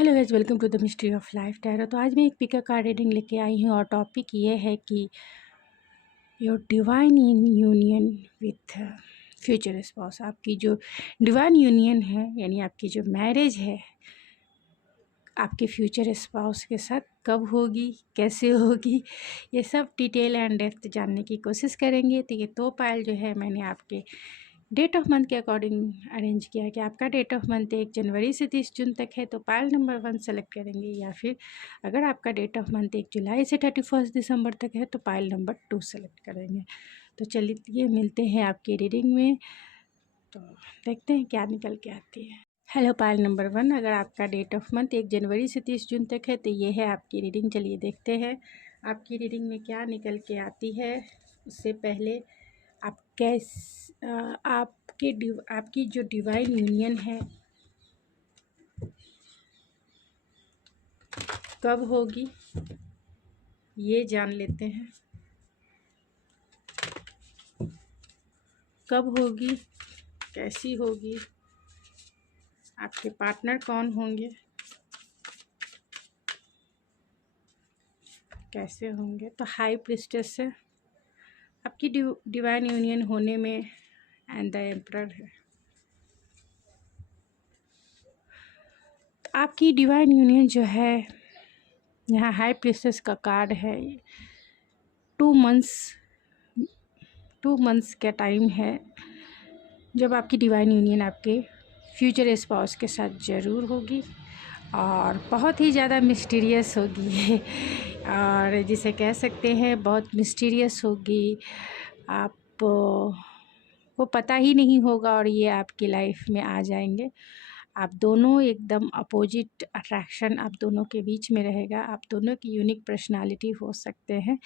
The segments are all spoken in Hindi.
Hello guys, welcome to the mystery of life tarot. तो आज मैं एक पिका कार्ड रीडिंग लेके आई हूँ और टॉपिक ये है कि your divine in union with future spouse. आपकी जो डिवाइन यूनियन है यानी आपकी जो मैरिज है आपके फ्यूचर स्पाउस के साथ कब होगी, कैसे होगी, ये सब डिटेल एंड डेप्थ जानने की कोशिश करेंगे। तो ये दो पायल जो है मैंने आपके डेट ऑफ मंथ के अकॉर्डिंग अरेंज किया है कि आपका डेट ऑफ मंथ 1 जनवरी से 30 जून तक है तो पायल नंबर 1 सेलेक्ट करेंगे, या फिर अगर आपका डेट ऑफ मंथ 1 जुलाई से 31 दिसंबर तक है तो पायल नंबर 2 सेलेक्ट करेंगे। तो चलिए मिलते हैं आपकी रीडिंग में, तो देखते हैं क्या निकल के आती है। हेलो पायल नंबर 1, अगर आपका डेट ऑफ मंथ 1 जनवरी से 30 जून तक है तो ये है आपकी रीडिंग। चलिए देखते हैं आपकी रीडिंग में क्या निकल के आती है। उससे पहले आप आपकी जो डिवाइन यूनियन है कब होगी ये जान लेते हैं। कब होगी, कैसी होगी, आपके पार्टनर कौन होंगे, कैसे होंगे। तो हाई प्रीस्टेस से आपकी डिवाइन यूनियन होने में एंड द एम्परर है। तो आपकी डिवाइन यूनियन जो है, यहाँ हाई प्रीस्टेस का कार्ड है। 2 मंथ्स का टाइम है जब आपकी डिवाइन यूनियन आपके फ्यूचर स्पाउस के साथ ज़रूर होगी और बहुत ही ज़्यादा मिस्टीरियस होगी और जिसे कह सकते हैं बहुत मिस्टीरियस होगी। आप को पता ही नहीं होगा और ये आपकी लाइफ में आ जाएंगे। आप दोनों एकदम अपोजिट अट्रैक्शन आप दोनों के बीच में रहेगा। आप दोनों की यूनिक पर्सनालिटी हो सकते हैं।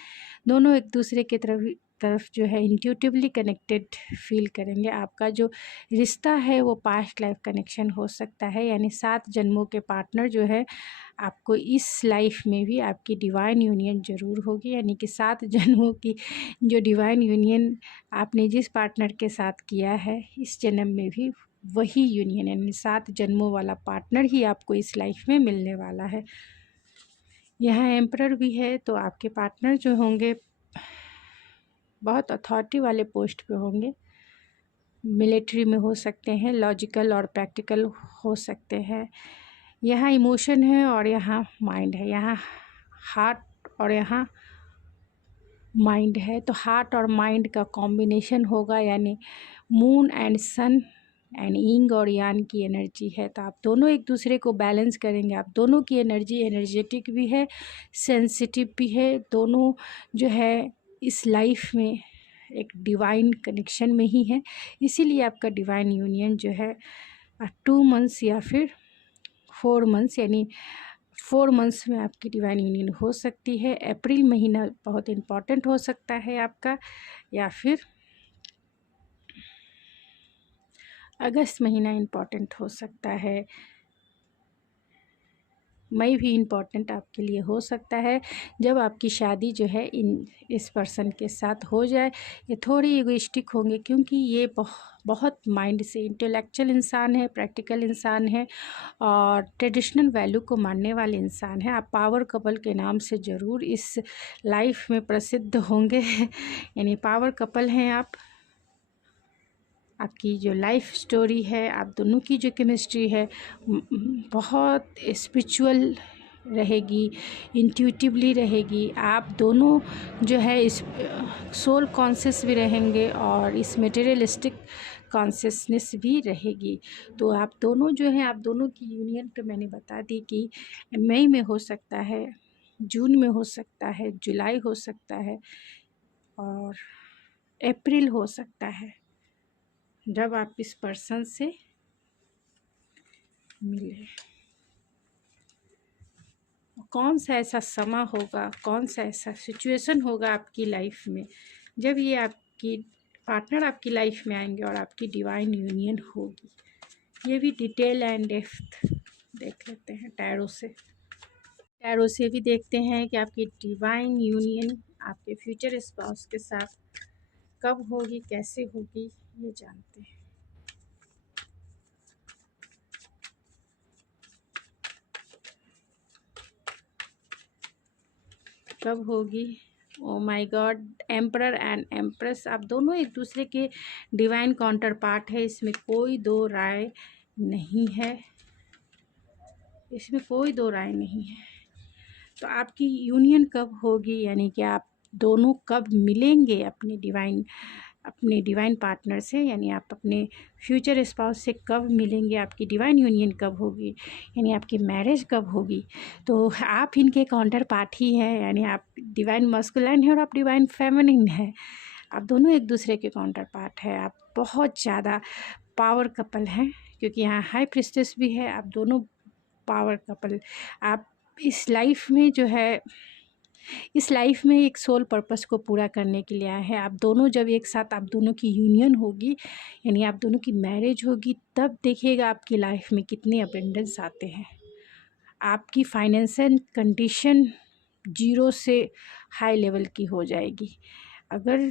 दोनों एक दूसरे की तरफ जो है इंट्यूटिवली कनेक्टेड फील करेंगे। आपका जो रिश्ता है वो पास्ट लाइफ कनेक्शन हो सकता है, यानी 7 जन्मों के पार्टनर जो है आपको इस लाइफ में भी आपकी डिवाइन यूनियन ज़रूर होगी। यानी कि 7 जन्मों की जो डिवाइन यूनियन आपने जिस पार्टनर के साथ किया है इस जन्म में भी वही यूनियन, यानी 7 जन्मों वाला पार्टनर ही आपको इस लाइफ में मिलने वाला है। यहाँ एम्परर भी है, तो आपके पार्टनर जो होंगे बहुत अथॉरिटी वाले पोस्ट पे होंगे। मिलिट्री में हो सकते हैं, लॉजिकल और प्रैक्टिकल हो सकते हैं। यहाँ इमोशन है और यहाँ माइंड है, यहाँ हार्ट और यहाँ माइंड है। तो हार्ट और माइंड का कॉम्बिनेशन होगा, यानी moon and sun and yin और यांग की एनर्जी है। तो आप दोनों एक दूसरे को बैलेंस करेंगे। आप दोनों की एनर्जी एनर्जेटिक भी है, सेंसिटिव भी है। दोनों जो है इस लाइफ में एक डिवाइन कनेक्शन में ही है, इसीलिए आपका डिवाइन यूनियन जो है 2 मंथ्स या फिर 4 मंथ्स, यानी 4 मंथ्स में आपकी डिवाइन यूनियन हो सकती है। अप्रैल महीना बहुत इम्पॉर्टेंट हो सकता है आपका, या फिर अगस्त महीना इम्पॉर्टेंट हो सकता है। मई भी इम्पॉर्टेंट आपके लिए हो सकता है जब आपकी शादी जो है इस पर्सन के साथ हो जाए। ये थोड़ी ईगोइस्टिक होंगे क्योंकि ये बहुत माइंड से इंटेलेक्चुअल इंसान है, प्रैक्टिकल इंसान है और ट्रेडिशनल वैल्यू को मानने वाले इंसान है। आप पावर कपल के नाम से ज़रूर इस लाइफ में प्रसिद्ध होंगे यानी पावर कपल हैं आप। आपकी जो लाइफ स्टोरी है, आप दोनों की जो केमिस्ट्री है बहुत स्पिरिचुअल रहेगी, इंट्यूटिवली रहेगी। आप दोनों जो है इस सोल कॉन्शियस भी रहेंगे और इस मटेरियलिस्टिक कॉन्शियसनेस भी रहेगी। तो आप दोनों जो हैं, आप दोनों की यूनियन तो मैंने बता दी कि मई में हो सकता है, जून में हो सकता है, जुलाई हो सकता है और अप्रैल हो सकता है जब आप इस पर्सन से मिले। कौन सा ऐसा समा होगा, कौन सा ऐसा सिचुएशन होगा आपकी लाइफ में जब ये आपकी पार्टनर आपकी लाइफ में आएंगे और आपकी डिवाइन यूनियन होगी, ये भी डिटेल एंड डेप्थ देख लेते हैं टैरो से। टैरो से भी देखते हैं कि आपकी डिवाइन यूनियन आपके फ्यूचर स्पाउस के साथ कब होगी, कैसे होगी, ये जानते हैं। कब होगी। Oh my God, emperor and empress, आप दोनों एक दूसरे के डिवाइन काउंटर पार्ट है, इसमें कोई दो राय नहीं है, इसमें कोई दो राय नहीं है। तो आपकी यूनियन कब होगी, यानी कि आप दोनों कब मिलेंगे अपने डिवाइन पार्टनर से, यानी आप अपने फ्यूचर स्पाउस से कब मिलेंगे, आपकी डिवाइन यूनियन कब होगी, यानी आपकी मैरिज कब होगी। तो आप इनके काउंटर पार्ट ही हैं, यानी आप डिवाइन मस्कुलाइन है और आप डिवाइन फेमिनिन है। आप दोनों एक दूसरे के काउंटर पार्ट है। आप बहुत ज़्यादा पावर कपल हैं, क्योंकि यहाँ हाई प्रिस्टेस भी है। आप दोनों पावर कपल, आप इस लाइफ में जो है, इस लाइफ में एक सोल पर्पस को पूरा करने के लिए आए हैं। आप दोनों जब एक साथ, आप दोनों की यूनियन होगी, यानी आप दोनों की मैरिज होगी, तब देखिएगा आपकी लाइफ में कितने अबेंडेंस आते हैं। आपकी फाइनेंशियल कंडीशन जीरो से हाई लेवल की हो जाएगी। अगर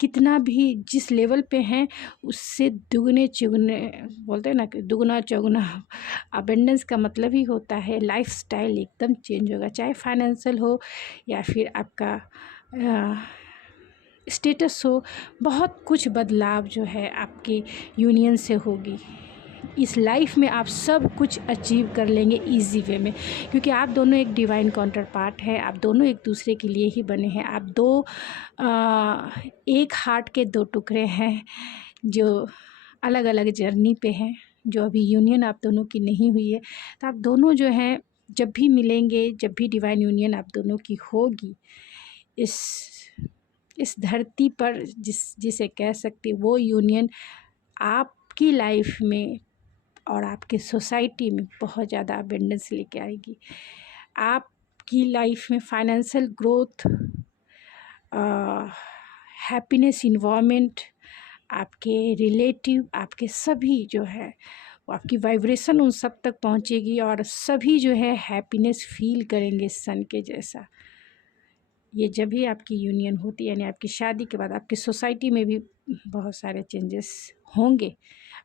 कितना भी जिस लेवल पे हैं उससे दुगने चुगने, बोलते हैं ना कि दुगना चौगुना अबेंडेंस का मतलब ही होता है लाइफस्टाइल एकदम चेंज होगा, चाहे फाइनेंशियल हो या फिर आपका स्टेटस हो। बहुत कुछ बदलाव जो है आपकी यूनियन से होगी। इस लाइफ में आप सब कुछ अचीव कर लेंगे इजी वे में, क्योंकि आप दोनों एक डिवाइन काउंटर पार्ट हैं। आप दोनों एक दूसरे के लिए ही बने हैं। आप एक हार्ट के दो टुकड़े हैं जो अलग अलग जर्नी पे हैं, जो अभी यूनियन आप दोनों की नहीं हुई है। तो आप दोनों जो हैं जब भी मिलेंगे, जब भी डिवाइन यूनियन आप दोनों की होगी, इस धरती पर जिसे कह सकते, वो यूनियन आपकी लाइफ में और आपके सोसाइटी में बहुत ज़्यादा अबेंडेंस लेके आएगी। आपकी लाइफ में फाइनेंशियल ग्रोथ, हैप्पीनेस, इन्वायरमेंट, आपके रिलेटिव, आपके सभी जो है वो आपकी वाइब्रेशन उन सब तक पहुंचेगी और सभी जो है हैप्पीनेस फील करेंगे सन के जैसा। ये जब भी आपकी यूनियन होती है, यानी आपकी शादी के बाद आपकी सोसाइटी में भी बहुत सारे चेंजेस होंगे,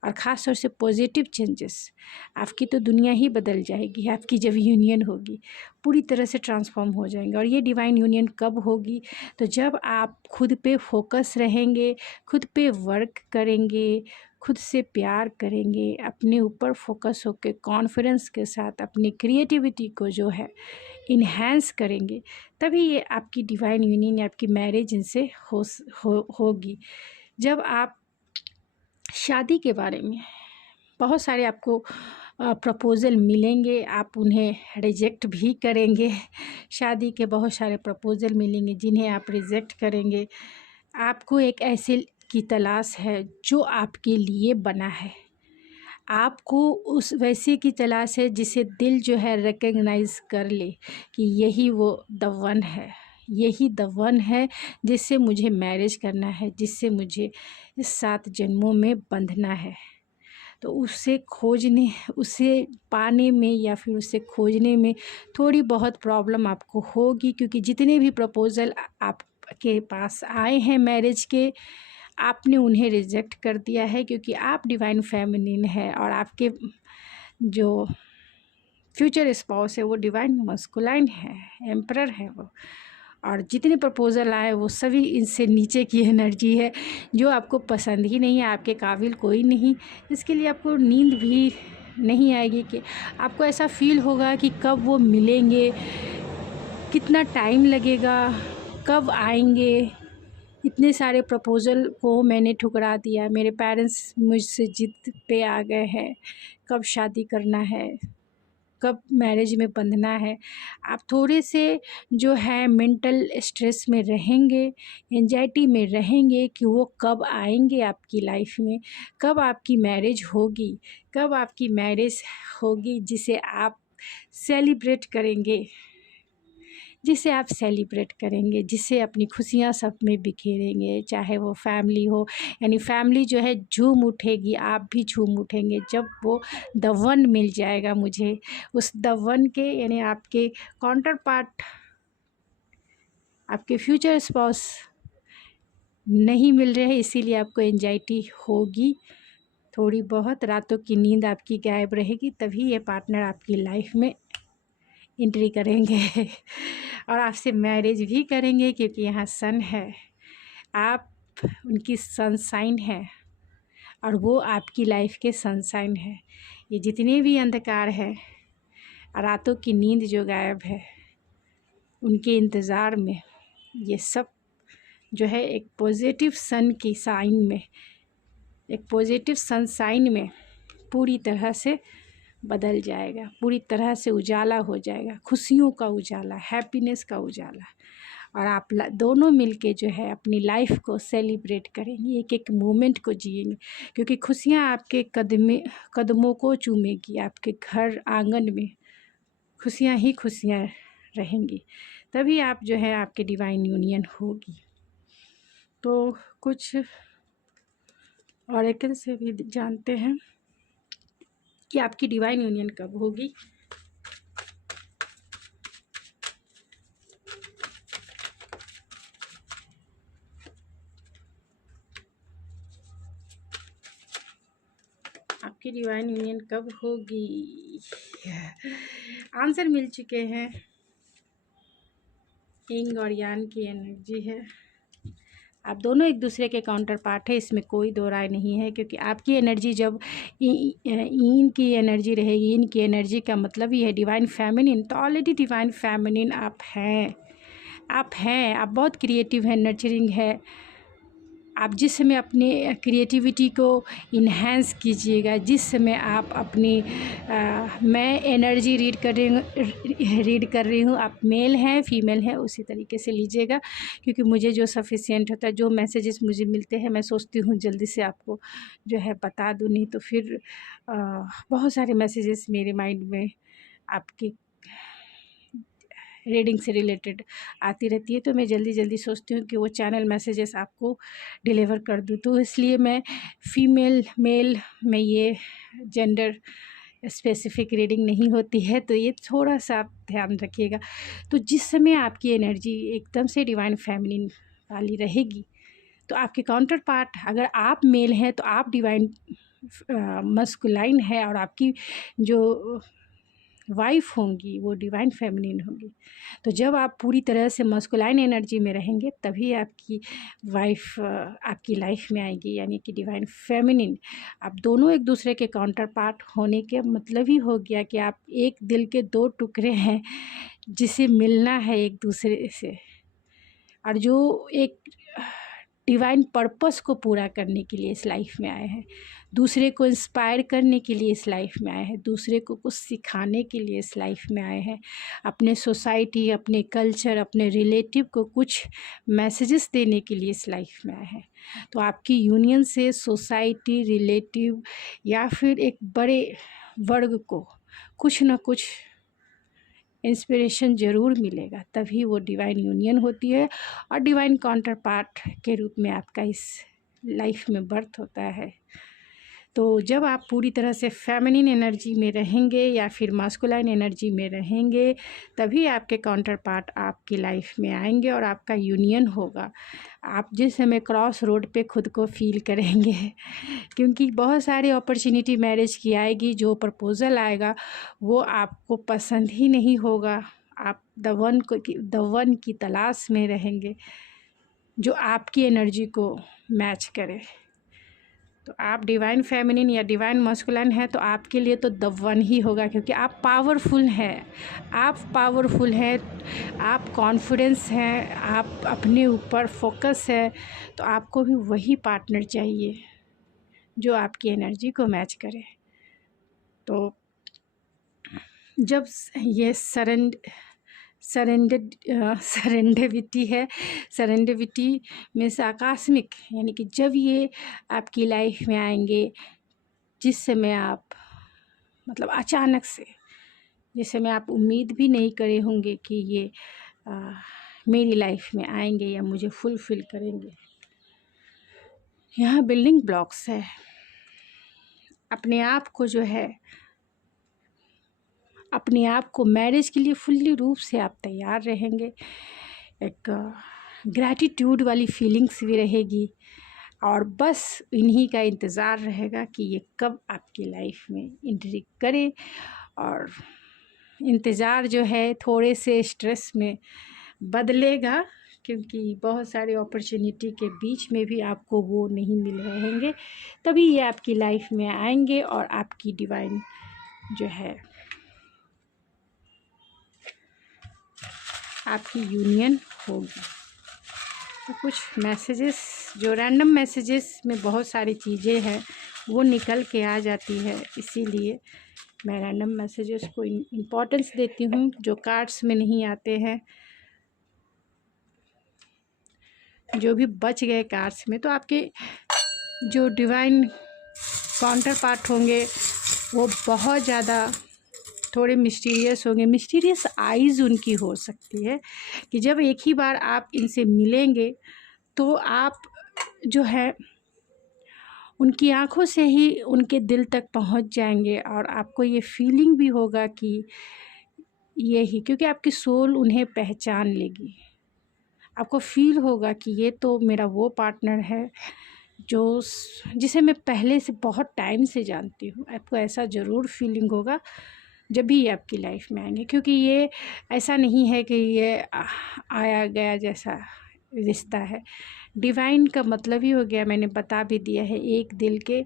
और ख़ास तौर से पॉजिटिव चेंजेस। आपकी तो दुनिया ही बदल जाएगी। आपकी जब यूनियन होगी पूरी तरह से ट्रांसफॉर्म हो जाएंगे। और ये डिवाइन यूनियन कब होगी, तो जब आप खुद पे फोकस रहेंगे, खुद पे वर्क करेंगे, खुद से प्यार करेंगे, अपने ऊपर फोकस होकर कॉन्फिडेंस के साथ अपनी क्रिएटिविटी को जो है इन्हेंस करेंगे, तभी ये आपकी डिवाइन यूनियन या आपकी मैरिज इनसे होगी। जब आप शादी के बारे में बहुत सारे आपको प्रपोज़ल मिलेंगे, आप उन्हें रिजेक्ट भी करेंगे। शादी के बहुत सारे प्रपोज़ल मिलेंगे जिन्हें आप रिजेक्ट करेंगे। आपको एक ऐसे की तलाश है जो आपके लिए बना है। आपको उस वैसे की तलाश है जिसे दिल जो है रिकग्नाइज़ कर ले कि यही वो द वन है, यही द वन है जिससे मुझे मैरिज करना है, जिससे मुझे इस 7 जन्मों में बंधना है। तो उसे खोजने, उसे पाने में या फिर उसे खोजने में थोड़ी बहुत प्रॉब्लम आपको होगी, क्योंकि जितने भी प्रपोज़ल आपके पास आए हैं मैरिज के, आपने उन्हें रिजेक्ट कर दिया है, क्योंकि आप डिवाइन फेमिनिन है और आपके जो फ्यूचर स्पाउस है वो डिवाइन मस्कुलाइन है, एम्परर है वो। और जितने प्रपोज़ल आए वो सभी इनसे नीचे की एनर्जी है, जो आपको पसंद ही नहीं है, आपके काबिल कोई नहीं। इसके लिए आपको नींद भी नहीं आएगी, कि आपको ऐसा फील होगा कि कब वो मिलेंगे, कितना टाइम लगेगा, कब आएंगे। इतने सारे प्रपोज़ल को मैंने ठुकरा दिया, मेरे पेरेंट्स मुझसे जिद पे आ गए हैं, कब शादी करना है, कब मैरिज में बंधना है। आप थोड़े से जो है मेंटल स्ट्रेस में रहेंगे, एंजाइटी में रहेंगे कि वो कब आएंगे आपकी लाइफ में, कब आपकी मैरिज होगी, कब आपकी मैरिज होगी जिसे आप सेलिब्रेट करेंगे, जिसे आप सेलिब्रेट करेंगे, जिसे अपनी खुशियाँ सब में बिखेरेंगे, चाहे वो फैमिली हो, यानी फैमिली जो है झूम उठेगी, आप भी झूम उठेंगे जब वो द वन मिल जाएगा मुझे। उस द वन के, यानी आपके काउंटर पार्ट, आपके फ्यूचर स्पाउस नहीं मिल रहे हैं, इसीलिए आपको एंजाइटी होगी, थोड़ी बहुत रातों की नींद आपकी गायब रहेगी, तभी ये पार्टनर आपकी लाइफ में एंट्री करेंगे। और आपसे मैरिज भी करेंगे, क्योंकि यहाँ सन है, आप उनकी सनशाइन है और वो आपकी लाइफ के सनशाइन है। ये जितने भी अंधकार है, रातों की नींद जो गायब है, उनके इंतज़ार में ये सब जो है एक पॉजिटिव सन की साइन में, एक पॉजिटिव सनशाइन में पूरी तरह से बदल जाएगा, पूरी तरह से उजाला हो जाएगा, खुशियों का उजाला, हैप्पीनेस का उजाला। और आप दोनों मिलके जो है अपनी लाइफ को सेलिब्रेट करेंगे, एक एक मोमेंट को जिएंगे, क्योंकि खुशियाँ आपके कदमों को चूमेगी। आपके घर आंगन में खुशियाँ ही खुशियाँ रहेंगी, तभी आप जो है आपकी डिवाइन यूनियन होगी। तो कुछ ऑरेकल से भी जानते हैं कि आपकी डिवाइन यूनियन कब होगी। आपकी डिवाइन यूनियन कब होगी? आंसर मिल चुके हैं। यिंग और यांग की एनर्जी है। आप दोनों एक दूसरे के काउंटर पार्ट है, इसमें कोई दो राय नहीं है, क्योंकि आपकी एनर्जी जब इन की एनर्जी रहेगी, इनकी एनर्जी का मतलब ही है डिवाइन फेमिनिन। तो ऑलरेडी डिवाइन फेमिनिन आप हैं, आप बहुत क्रिएटिव हैं, नर्चरिंग है। आप जिस समय अपनी क्रिएटिविटी को इन्हेंस कीजिएगा, जिस समय आप अपनी मैं एनर्जी रीड कर रही हूँ, आप मेल हैं फीमेल हैं, उसी तरीके से लीजिएगा, क्योंकि मुझे जो सफिशिएंट होता है, जो मैसेजेस मुझे मिलते हैं, मैं सोचती हूँ जल्दी से आपको जो है बता दूँ, नहीं तो फिर बहुत सारे मैसेजेस मेरे माइंड में आपकी रीडिंग से रिलेटेड आती रहती है, तो मैं जल्दी सोचती हूँ कि वो चैनल मैसेजेस आपको डिलीवर कर दूँ। तो इसलिए मैं फीमेल मेल में ये जेंडर स्पेसिफिक रीडिंग नहीं होती है, तो ये थोड़ा सा आप ध्यान रखिएगा। तो जिस समय आपकी एनर्जी एकदम से डिवाइन फेमिनिन वाली रहेगी, तो आपके काउंटर पार्ट, अगर आप मेल हैं तो आप डिवाइन मस्कुलाइन है, और आपकी जो वाइफ होंगी वो डिवाइन फेमिनिन होंगी। तो जब आप पूरी तरह से मस्कुलाइन एनर्जी में रहेंगे, तभी आपकी वाइफ आपकी लाइफ में आएगी, यानी कि डिवाइन फेमिनिन। आप दोनों एक दूसरे के काउंटर पार्ट होने के मतलब ही हो गया कि आप एक दिल के दो टुकड़े हैं, जिसे मिलना है एक दूसरे से, और जो एक डिवाइन पर्पस को पूरा करने के लिए इस लाइफ में आए हैं, दूसरे को इंस्पायर करने के लिए इस लाइफ में आए हैं, दूसरे को कुछ सिखाने के लिए इस लाइफ में आए हैं, अपने सोसाइटी, अपने कल्चर, अपने रिलेटिव को कुछ मैसेजेस देने के लिए इस लाइफ में आए हैं। तो आपकी यूनियन से सोसाइटी, रिलेटिव या फिर एक बड़े वर्ग को कुछ ना कुछ इंस्पिरेशन ज़रूर मिलेगा, तभी वो डिवाइन यूनियन होती है और डिवाइन काउंटर पार्ट के रूप में आपका इस लाइफ में बर्थ होता है। तो जब आप पूरी तरह से फेमिनिन एनर्जी में रहेंगे या फिर मास्कुलाइन एनर्जी में रहेंगे, तभी आपके काउंटर पार्ट आपकी लाइफ में आएंगे और आपका यूनियन होगा। आप जिस समय क्रॉस रोड पे खुद को फील करेंगे, क्योंकि बहुत सारी अपॉर्चुनिटी मैरिज की आएगी, जो प्रपोज़ल आएगा वो आपको पसंद ही नहीं होगा। आप द वन की तलाश में रहेंगे जो आपकी एनर्जी को मैच करे। तो आप डिवाइन फेमिनिन या डिवाइन मस्कुलाइन है, तो आपके लिए तो द वन ही होगा, क्योंकि आप पावरफुल हैं, आप कॉन्फिडेंस हैं, आप अपने ऊपर फोकस है। तो आपको भी वही पार्टनर चाहिए जो आपकी एनर्जी को मैच करे। तो जब ये सरेंडिविटी है, सरेंडिविटी में से आकस्मिक, यानी कि जब ये आपकी लाइफ में आएंगे, जिस समय आप मतलब अचानक से, जिस समय आप उम्मीद भी नहीं करे होंगे कि ये मेरी लाइफ में आएंगे या मुझे फुलफ़िल करेंगे। यहाँ बिल्डिंग ब्लॉक्स है। अपने आप को जो है, अपने आप को मैरिज के लिए फुल्ली रूप से आप तैयार रहेंगे। एक ग्रैटिट्यूड वाली फीलिंग्स भी रहेगी, और बस इन्हीं का इंतज़ार रहेगा कि ये कब आपकी लाइफ में एंट्री करे। और इंतज़ार जो है थोड़े से स्ट्रेस में बदलेगा, क्योंकि बहुत सारे अपॉर्चुनिटी के बीच में भी आपको वो नहीं मिल रहेंगे, तभी ये आपकी लाइफ में आएंगे और आपकी डिवाइन जो है आपकी यूनियन होगी। तो कुछ मैसेजेस, जो रैंडम मैसेजेस में बहुत सारी चीज़ें हैं वो निकल के आ जाती है, इसीलिए मैं रैंडम मैसेजेस को इम्पोर्टेंस देती हूँ जो कार्ड्स में नहीं आते हैं। जो भी बच गए कार्ड्स में, तो आपके जो डिवाइन काउंटर पार्ट होंगे वो बहुत ज़्यादा थोड़े मिस्टीरियस होंगे। मिस्टीरियस आइज़ उनकी हो सकती है कि जब एक ही बार आप इनसे मिलेंगे तो आप जो है उनकी आंखों से ही उनके दिल तक पहुंच जाएंगे, और आपको ये फीलिंग भी होगा कि ये ही, क्योंकि आपकी सोल उन्हें पहचान लेगी। आपको फील होगा कि ये तो मेरा वो पार्टनर है जो जिसे मैं पहले से बहुत टाइम से जानती हूँ। आपको ऐसा ज़रूर फीलिंग होगा जब भी ये आपकी लाइफ में आएंगे, क्योंकि ये ऐसा नहीं है कि ये आया गया जैसा रिश्ता है। डिवाइन का मतलब ही हो गया, मैंने बता भी दिया है, एक दिल के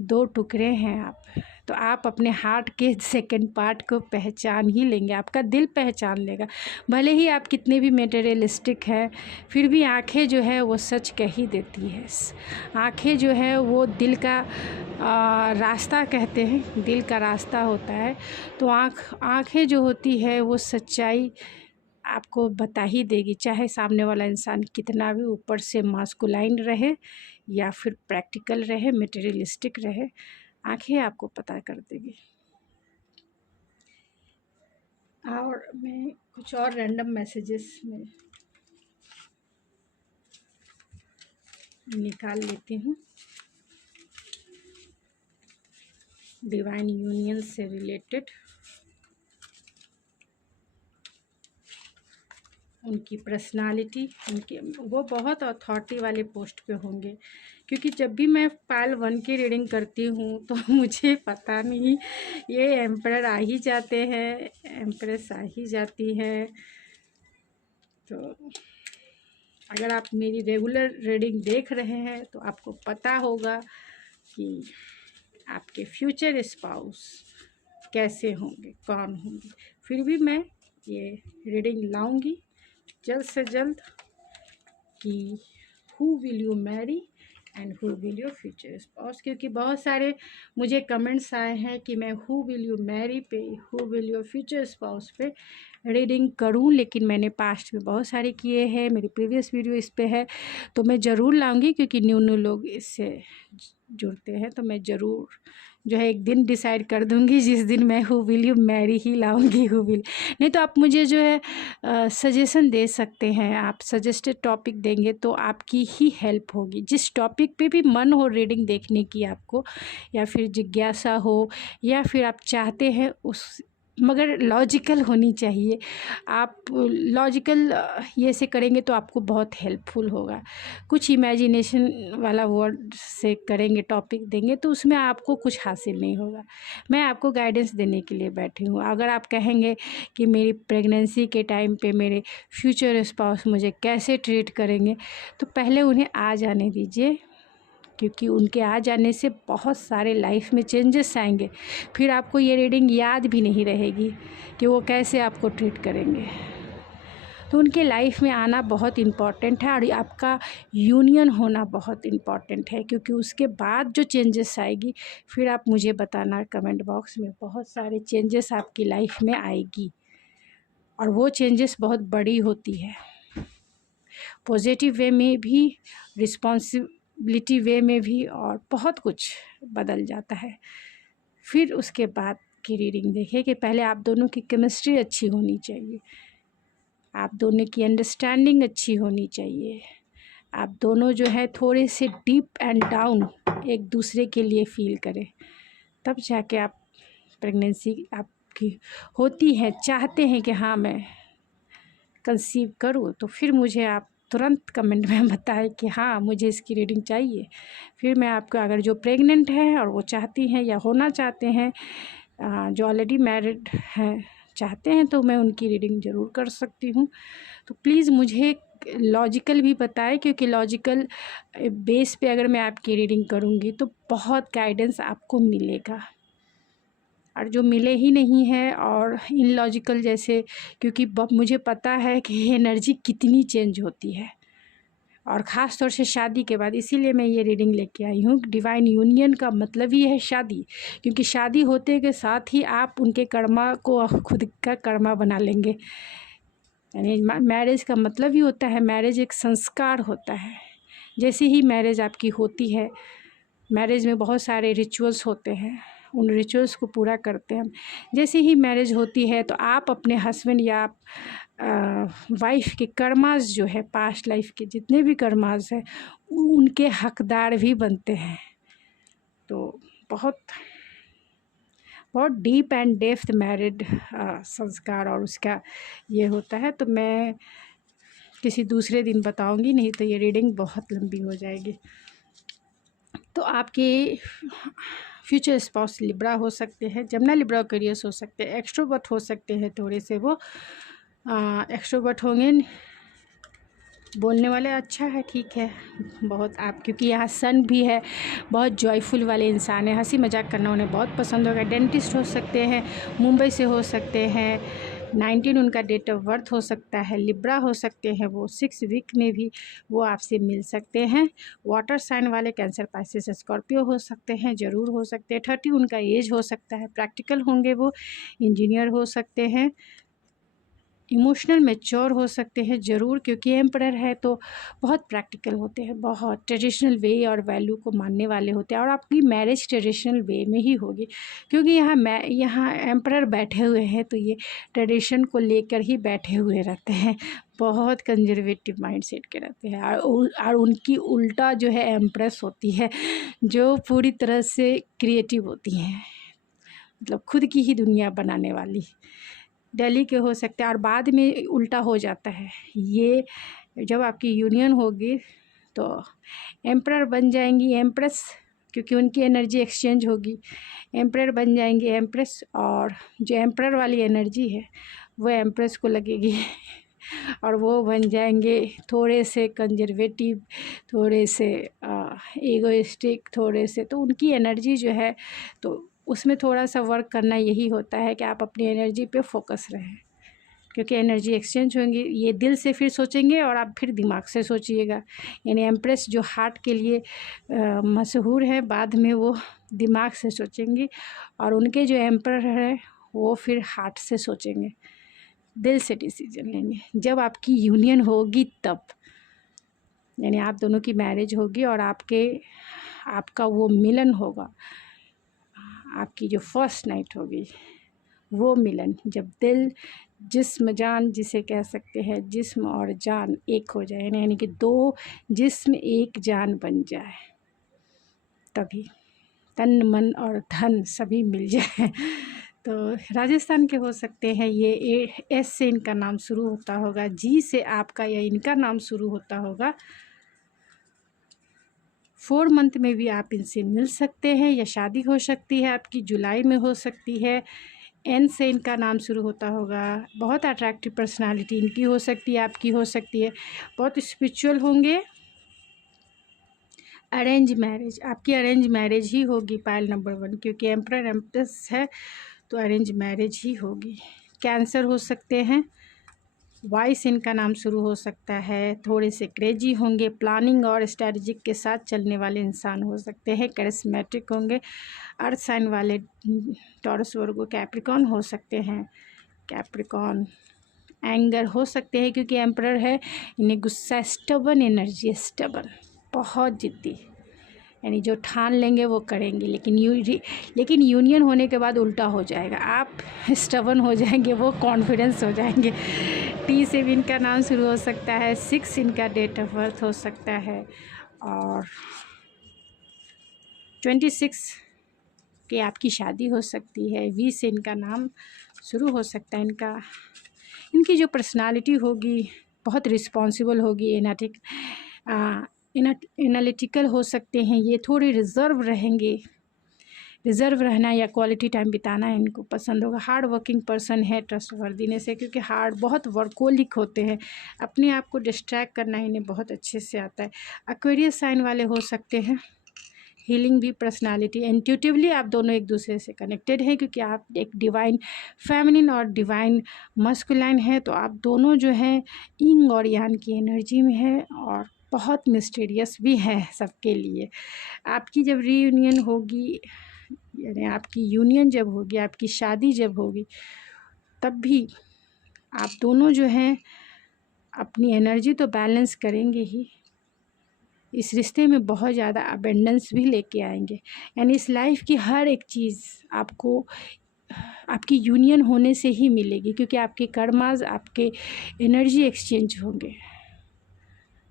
दो टुकड़े हैं आप। तो आप अपने हार्ट के सेकंड पार्ट को पहचान ही लेंगे, आपका दिल पहचान लेगा। भले ही आप कितने भी मटेरियलिस्टिक हैं, फिर भी आंखें जो है वो सच कह ही देती है। आंखें जो है वो दिल का रास्ता कहते हैं, दिल का रास्ता होता है। तो आंखें जो होती है वो सच्चाई आपको बता ही देगी, चाहे सामने वाला इंसान कितना भी ऊपर से मास्कुलाइन रहे या फिर प्रैक्टिकल रहे, मटेरियलिस्टिक रहे, आंखें आपको पता कर देगी। और मैं कुछ और रैंडम मैसेजेस में निकाल लेती हूँ डिवाइन यूनियन से रिलेटेड। उनकी पर्सनालिटी, उनके वो बहुत अथॉरिटी वाले पोस्ट पे होंगे, क्योंकि जब भी मैं पायल 1 की रीडिंग करती हूँ तो मुझे पता नहीं ये एम्परर आ ही जाते हैं, एम्प्रेस आ ही जाती है। तो अगर आप मेरी रेगुलर रीडिंग देख रहे हैं तो आपको पता होगा कि आपके फ्यूचर स्पाउस कैसे होंगे, कौन होंगे। फिर भी मैं ये रीडिंग लाऊंगी जल्द से जल्द कि who will you Mary and who will your future spouse, क्योंकि बहुत सारे मुझे कमेंट्स आए हैं कि मैं हु विल यू मैरी पे, who will your future spouse पे रीडिंग करूं, लेकिन मैंने पास्ट में बहुत सारे किए हैं, मेरी प्रीवियस वीडियो इस पे है। तो मैं ज़रूर लाऊंगी, क्योंकि न्यू लोग इससे जुड़ते हैं, तो मैं ज़रूर जो है एक दिन डिसाइड कर दूंगी जिस दिन मैं हु विल यू मैरी ही लाऊंगी। हु विल नहीं तो आप मुझे जो है सजेशन दे सकते हैं, आप सजेस्टेड टॉपिक देंगे तो आपकी ही हेल्प होगी। जिस टॉपिक पे भी मन हो रीडिंग देखने की आपको, या फिर जिज्ञासा हो, या फिर आप चाहते हैं उस, मगर लॉजिकल होनी चाहिए। आप लॉजिकल ये से करेंगे तो आपको बहुत हेल्पफुल होगा। कुछ इमेजिनेशन वाला वर्ड से करेंगे, टॉपिक देंगे तो उसमें आपको कुछ हासिल नहीं होगा। मैं आपको गाइडेंस देने के लिए बैठी हूँ। अगर आप कहेंगे कि मेरी प्रेगनेंसी के टाइम पे मेरे फ्यूचर स्पाउस मुझे कैसे ट्रीट करेंगे, तो पहले उन्हें आ जाने दीजिए, क्योंकि उनके आ जाने से बहुत सारे लाइफ में चेंजेस आएंगे। फिर आपको ये रीडिंग याद भी नहीं रहेगी कि वो कैसे आपको ट्रीट करेंगे। तो उनके लाइफ में आना बहुत इम्पॉर्टेंट है, और आपका यूनियन होना बहुत इम्पॉर्टेंट है, क्योंकि उसके बाद जो चेंजेस आएगी फिर आप मुझे बताना कमेंट बॉक्स में। बहुत सारे चेंजेस आपकी लाइफ में आएगी, और वो चेंजेस बहुत बड़ी होती है, पॉजिटिव वे में भी, रिस्पॉन्सिबिलिटी वे में भी, और बहुत कुछ बदल जाता है। फिर उसके बाद की रीडिंग देखिए कि पहले आप दोनों की केमिस्ट्री अच्छी होनी चाहिए, आप दोनों की अंडरस्टैंडिंग अच्छी होनी चाहिए, आप दोनों जो है थोड़े से डीप एंड डाउन एक दूसरे के लिए फील करें, तब जाके आप प्रेगनेंसी आपकी होती है, चाहते हैं कि हाँ मैं कंसीव करूँ, तो फिर मुझे आप तुरंत कमेंट में बताएं कि हाँ मुझे इसकी रीडिंग चाहिए। फिर मैं आपको, अगर जो प्रेग्नेंट हैं और वो चाहती हैं या होना चाहते हैं, जो ऑलरेडी मैरिड हैं चाहते हैं तो मैं उनकी रीडिंग ज़रूर कर सकती हूँ। तो प्लीज़ मुझे लॉजिकल भी बताएं, क्योंकि लॉजिकल बेस पे अगर मैं आपकी रीडिंग करूँगी तो बहुत गाइडेंस आपको मिलेगा, और जो मिले ही नहीं है और इलॉजिकल जैसे, क्योंकि मुझे पता है कि एनर्जी कितनी चेंज होती है, और ख़ास तौर से शादी के बाद, इसीलिए मैं ये रीडिंग लेके आई हूँ। डिवाइन यूनियन का मतलब ही है शादी, क्योंकि शादी होते के साथ ही आप उनके कर्मा को खुद का कर्मा बना लेंगे। यानी मैरिज का मतलब ही होता है, मैरिज एक संस्कार होता है। जैसे ही मैरिज आपकी होती है, मैरिज में बहुत सारे रिचुअल्स होते हैं, उन रिचुअल्स को पूरा करते हैं। जैसे ही मैरिज होती है तो आप अपने हस्बैंड या वाइफ के कर्मास जो है, पास्ट लाइफ के जितने भी कर्मास हैं, उनके हकदार भी बनते हैं। तो बहुत बहुत डीप एंड डेप्थ मैरिड संस्कार और उसका ये होता है। तो मैं किसी दूसरे दिन बताऊंगी, नहीं तो ये रीडिंग बहुत लंबी हो जाएगी। तो आपके फ्यूचर स्पाउस लिब्रा हो सकते हैं, जमना लिब्रा एक्वेरियस हो सकते हैं, एक्सट्रोवर्ट हो सकते हैं, थोड़े से वो एक्सट्रोवर्ट होंगे, बोलने वाले, अच्छा है, ठीक है बहुत आप, क्योंकि यहाँ सन भी है, बहुत जॉयफुल वाले इंसान है, हंसी मजाक करना उन्हें बहुत पसंद होगा। डेंटिस्ट हो सकते हैं, मुंबई से हो सकते हैं, 19 उनका डेट ऑफ बर्थ हो सकता है, लिब्रा हो सकते हैं, वो 6 वीक में भी वो आपसे मिल सकते हैं। वाटर साइन वाले कैंसर, पाइसेस, स्कॉर्पियो हो सकते हैं, ज़रूर हो सकते हैं। 30 उनका एज हो सकता है, प्रैक्टिकल होंगे, वो इंजीनियर हो सकते हैं, इमोशनल मैच्योर हो सकते हैं ज़रूर, क्योंकि एम्परर है तो बहुत प्रैक्टिकल होते हैं, बहुत ट्रेडिशनल वे और वैल्यू को मानने वाले होते हैं। और आपकी मैरिज ट्रेडिशनल वे में ही होगी, क्योंकि यहाँ एम्परर बैठे हुए हैं, तो ये ट्रेडिशन को लेकर ही बैठे हुए रहते हैं, बहुत कंजर्वेटिव माइंडसेट के रहते हैं। और उनकी उल्टा जो है एम्प्रेस होती है, जो पूरी तरह से क्रिएटिव होती हैं, मतलब खुद की ही दुनिया बनाने वाली। दिल्ली के हो सकते हैं, और बाद में उल्टा हो जाता है। ये जब आपकी यूनियन होगी तो एम्परर बन जाएंगी एम्प्रेस, क्योंकि उनकी एनर्जी एक्सचेंज होगी, एम्परर बन जाएंगी एम्प्रेस, और जो एम्परर वाली एनर्जी है वो एम्प्रेस को लगेगी और वो बन जाएंगे थोड़े से कंजर्वेटिव, थोड़े से ईगोइस्टिक, थोड़े से, तो उनकी एनर्जी जो है, तो उसमें थोड़ा सा वर्क करना यही होता है कि आप अपनी एनर्जी पे फोकस रहें, क्योंकि एनर्जी एक्सचेंज होंगी। ये दिल से फिर सोचेंगे और आप फिर दिमाग से सोचिएगा। यानी एम्प्रेस जो हार्ट के लिए मशहूर है, बाद में वो दिमाग से सोचेंगी, और उनके जो एम्परर है वो फिर हार्ट से सोचेंगे, दिल से डिसीजन लेंगे। जब आपकी यूनियन होगी तब, यानी आप दोनों की मैरिज होगी और आपका वो मिलन होगा, आपकी जो फर्स्ट नाइट होगी वो मिलन, जब दिल, जिस्म, जान जिसे कह सकते हैं, जिस्म और जान एक हो जाए, यानी कि 2 जिस्म एक जान बन जाए, तभी तन मन और धन सभी मिल जाए। तो राजस्थान के हो सकते हैं, ये एस से इनका नाम शुरू होता होगा, जी से आपका या इनका नाम शुरू होता होगा। 4 मंथ में भी आप इनसे मिल सकते हैं, या शादी हो सकती है आपकी, जुलाई में हो सकती है। एन से इनका नाम शुरू होता होगा, बहुत अट्रैक्टिव पर्सनालिटी इनकी हो सकती है, आपकी हो सकती है, बहुत स्पिरिचुअल होंगे। अरेंज मैरिज, आपकी अरेंज मैरिज ही होगी पायल नंबर 1, क्योंकि एम्परर एम्प्रेस है तो अरेंज मैरिज ही होगी। कैंसर हो सकते हैं, वाई से इनका नाम शुरू हो सकता है, थोड़े से क्रेजी होंगे, प्लानिंग और स्ट्रैटेजिक के साथ चलने वाले इंसान हो सकते हैं, करिश्मेटिक होंगे। अर्थ साइन वाले टॉरस, वर्गो, कैप्रिकॉन हो सकते हैं, कैप्रिकॉन। एंगर हो सकते हैं, क्योंकि एम्परर है, इन्हें गुस्सा, स्टबन एनर्जी, स्टबन, बहुत जिद्दी, यानी जो ठान लेंगे वो करेंगे। लेकिन यूनियन होने के बाद उल्टा हो जाएगा, आप स्टबन हो जाएंगे, वो कॉन्फिडेंस हो जाएंगे। टी से भी इनका नाम शुरू हो सकता है, 6 इनका डेट ऑफ बर्थ हो सकता है, और 26 की आपकी शादी हो सकती है। वी से इनका नाम शुरू हो सकता है। इनकी जो पर्सनालिटी होगी बहुत रिस्पॉन्सिबल होगी, एनालिटिकल हो सकते हैं, ये थोड़े रिजर्व रहेंगे, रिज़र्व रहना या क्वालिटी टाइम बिताना इनको पसंद होगा। हार्ड वर्किंग पर्सन है ट्रस्टवर्दीनेस है, क्योंकि बहुत वर्कोलिक होते हैं, अपने आप को डिस्ट्रैक्ट करना इन्हें बहुत अच्छे से आता है। एक्वेरियस साइन वाले हो सकते हैं। हीलिंग भी पर्सनालिटी, इंट्यूटिवली आप दोनों एक दूसरे से कनेक्टेड हैं, क्योंकि आप एक डिवाइन फेमिनिन और डिवाइन मस्कुलाइन है, तो आप दोनों जो हैं यिंग और यांग की एनर्जी में है और बहुत मिस्टीरियस भी है सबके लिए। आपकी जब रीयूनियन होगी, यानी आपकी यूनियन जब होगी, आपकी शादी जब होगी, तब भी आप दोनों जो हैं अपनी एनर्जी तो बैलेंस करेंगे ही, इस रिश्ते में बहुत ज़्यादा अबेंडेंस भी लेके आएंगे। यानी इस लाइफ की हर एक चीज़ आपको आपकी यूनियन होने से ही मिलेगी, क्योंकि आपके कर्माज, आपके एनर्जी एक्सचेंज होंगे।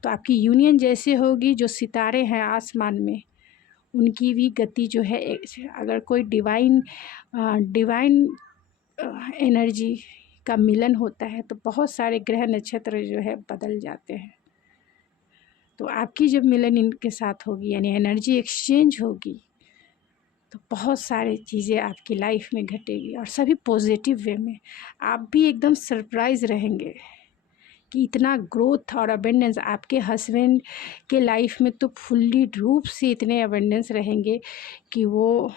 तो आपकी यूनियन जैसे होगी, जो सितारे हैं आसमान में उनकी भी गति जो है, अगर कोई डिवाइन एनर्जी का मिलन होता है तो बहुत सारे ग्रह नक्षत्र जो है बदल जाते हैं। तो आपकी जब मिलन इनके साथ होगी, यानी एनर्जी एक्सचेंज होगी, तो बहुत सारी चीज़ें आपकी लाइफ में घटेगी और सभी पॉजिटिव वे में। आप भी एकदम सरप्राइज़ रहेंगे कि इतना ग्रोथ और अबेंडेंस आपके हस्बैंड के लाइफ में तो फुल्ली रूप से इतने अबेंडेंस रहेंगे कि वो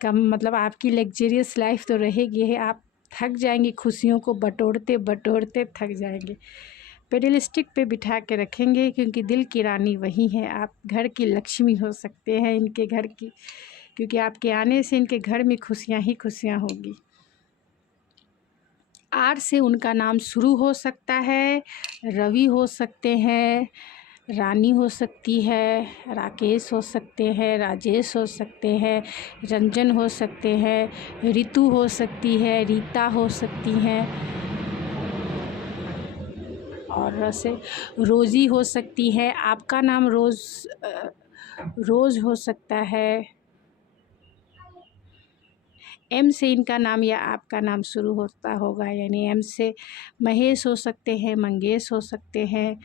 कम, मतलब आपकी लग्जरियस लाइफ तो रहेगी है, आप थक जाएंगे, खुशियों को बटोरते बटोरते थक जाएंगे। पेडलिस्टिक पे बिठा के रखेंगे, क्योंकि दिल की रानी वही है। आप घर की लक्ष्मी हो सकते हैं इनके घर की, क्योंकि आपके आने से इनके घर में खुशियाँ ही खुशियाँ होगी। आर से उनका नाम शुरू हो सकता है, रवि हो सकते हैं, रानी हो सकती है, राकेश हो सकते हैं, राजेश हो सकते हैं, रंजन हो सकते हैं, ऋतु हो सकती है, रीता हो सकती हैं, और वैसे रोज़ी हो सकती है। आपका नाम रोज़ हो सकता है। एम से इनका नाम या आपका नाम शुरू होता होगा, यानी एम से महेश हो सकते हैं, मंगेश हो सकते हैं।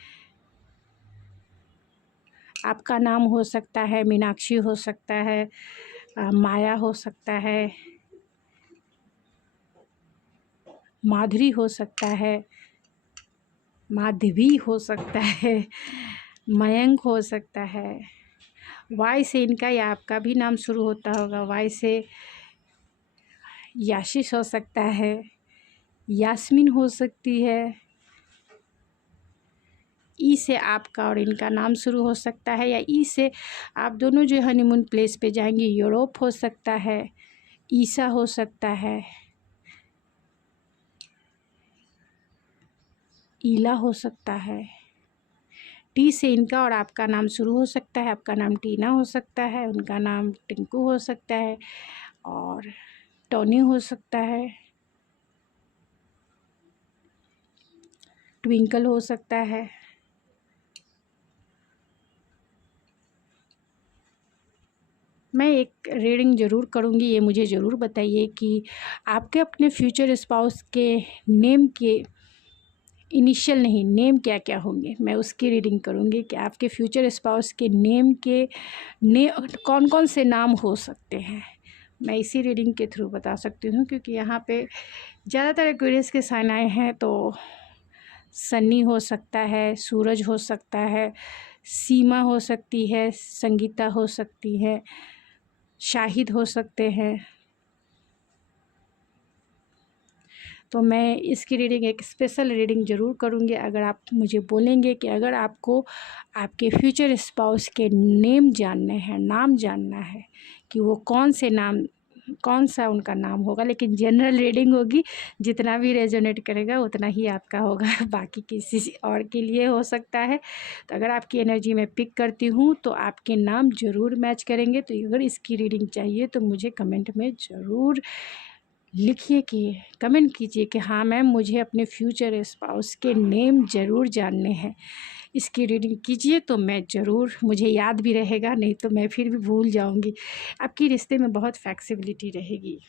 आपका नाम हो सकता है मीनाक्षी हो सकता है, माया हो सकता है, माधुरी हो सकता है, माधवी हो सकता है, मयंक हो सकता है। वाई से इनका या आपका भी नाम शुरू होता होगा। वाई से याशीष हो सकता है, यास्मीन हो सकती है। ई से आपका और इनका नाम शुरू हो सकता है, या ई से आप दोनों जो हनीमून प्लेस पे जाएंगे, यूरोप हो सकता है, ईसा हो सकता है, ईला हो सकता है। टी से इनका और आपका नाम शुरू हो सकता है, आपका नाम टीना हो सकता है, उनका नाम टिंकू हो सकता है, और टोनी हो सकता है, ट्विंकल हो सकता है। मैं एक रीडिंग ज़रूर करूँगी, ये मुझे ज़रूर बताइए कि आपके अपने फ्यूचर स्पाउस के नेम के इनिशियल नहीं, नेम क्या क्या होंगे, मैं उसकी रीडिंग करूँगी कि आपके फ्यूचर स्पाउस के नेम के कौन कौन से नाम हो सकते हैं। मैं इसी रीडिंग के थ्रू बता सकती हूँ, क्योंकि यहाँ पे ज़्यादातर एक्वेरियस के साइन आए हैं। तो सन्नी हो सकता है, सूरज हो सकता है, सीमा हो सकती है, संगीता हो सकती है, शाहिद हो सकते हैं। तो मैं इसकी रीडिंग एक स्पेशल रीडिंग ज़रूर करूँगी अगर आप मुझे बोलेंगे कि अगर आपको आपके फ्यूचर स्पाउस के नेम जानने हैं, नाम जानना है कि वो कौन सा उनका नाम होगा। लेकिन जनरल रीडिंग होगी, जितना भी रेजोनेट करेगा उतना ही आपका होगा, बाकी किसी और के लिए हो सकता है। तो अगर आपकी एनर्जी मैं पिक करती हूँ तो आपके नाम ज़रूर मैच करेंगे। तो अगर इसकी रीडिंग चाहिए तो मुझे कमेंट में ज़रूर लिखिए कि कमेंट कीजिए कि हाँ मैम, मुझे अपने फ्यूचर स्पाउस के नेम ज़रूर जानने हैं। इसकी रीडिंग कीजिए तो मैं ज़रूर, मुझे याद भी रहेगा, नहीं तो मैं फिर भी भूल जाऊंगी। आपकी रिश्ते में बहुत फ्लेक्सिबिलिटी रहेगी।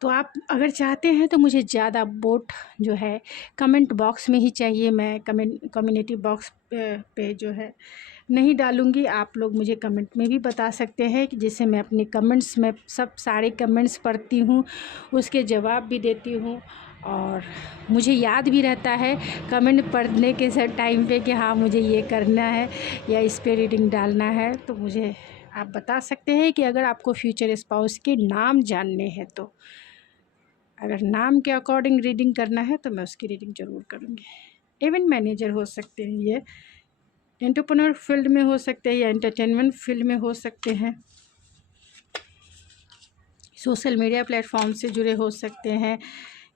तो आप अगर चाहते हैं तो मुझे ज़्यादा वोट जो है कमेंट बॉक्स में ही चाहिए। मैं कम्युनिटी बॉक्स पे जो है नहीं डालूँगी, आप लोग मुझे कमेंट में भी बता सकते हैं कि जिससे मैं अपने कमेंट्स में सब सारे कमेंट्स पढ़ती हूँ, उसके जवाब भी देती हूँ और मुझे याद भी रहता है कमेंट पढ़ने के टाइम पे कि हाँ मुझे ये करना है या इस पे रीडिंग डालना है। तो मुझे आप बता सकते हैं कि अगर आपको फ्यूचर स्पाउस के नाम जानने हैं तो अगर नाम के अकॉर्डिंग रीडिंग करना है तो मैं उसकी रीडिंग ज़रूर करूँगी। इवेंट मैनेजर हो सकते हैं, ये एंटरप्रेन्योर फील्ड में हो सकते हैं या एंटरटेनमेंट फील्ड में हो सकते हैं, सोशल मीडिया प्लेटफॉर्म से जुड़े हो सकते हैं।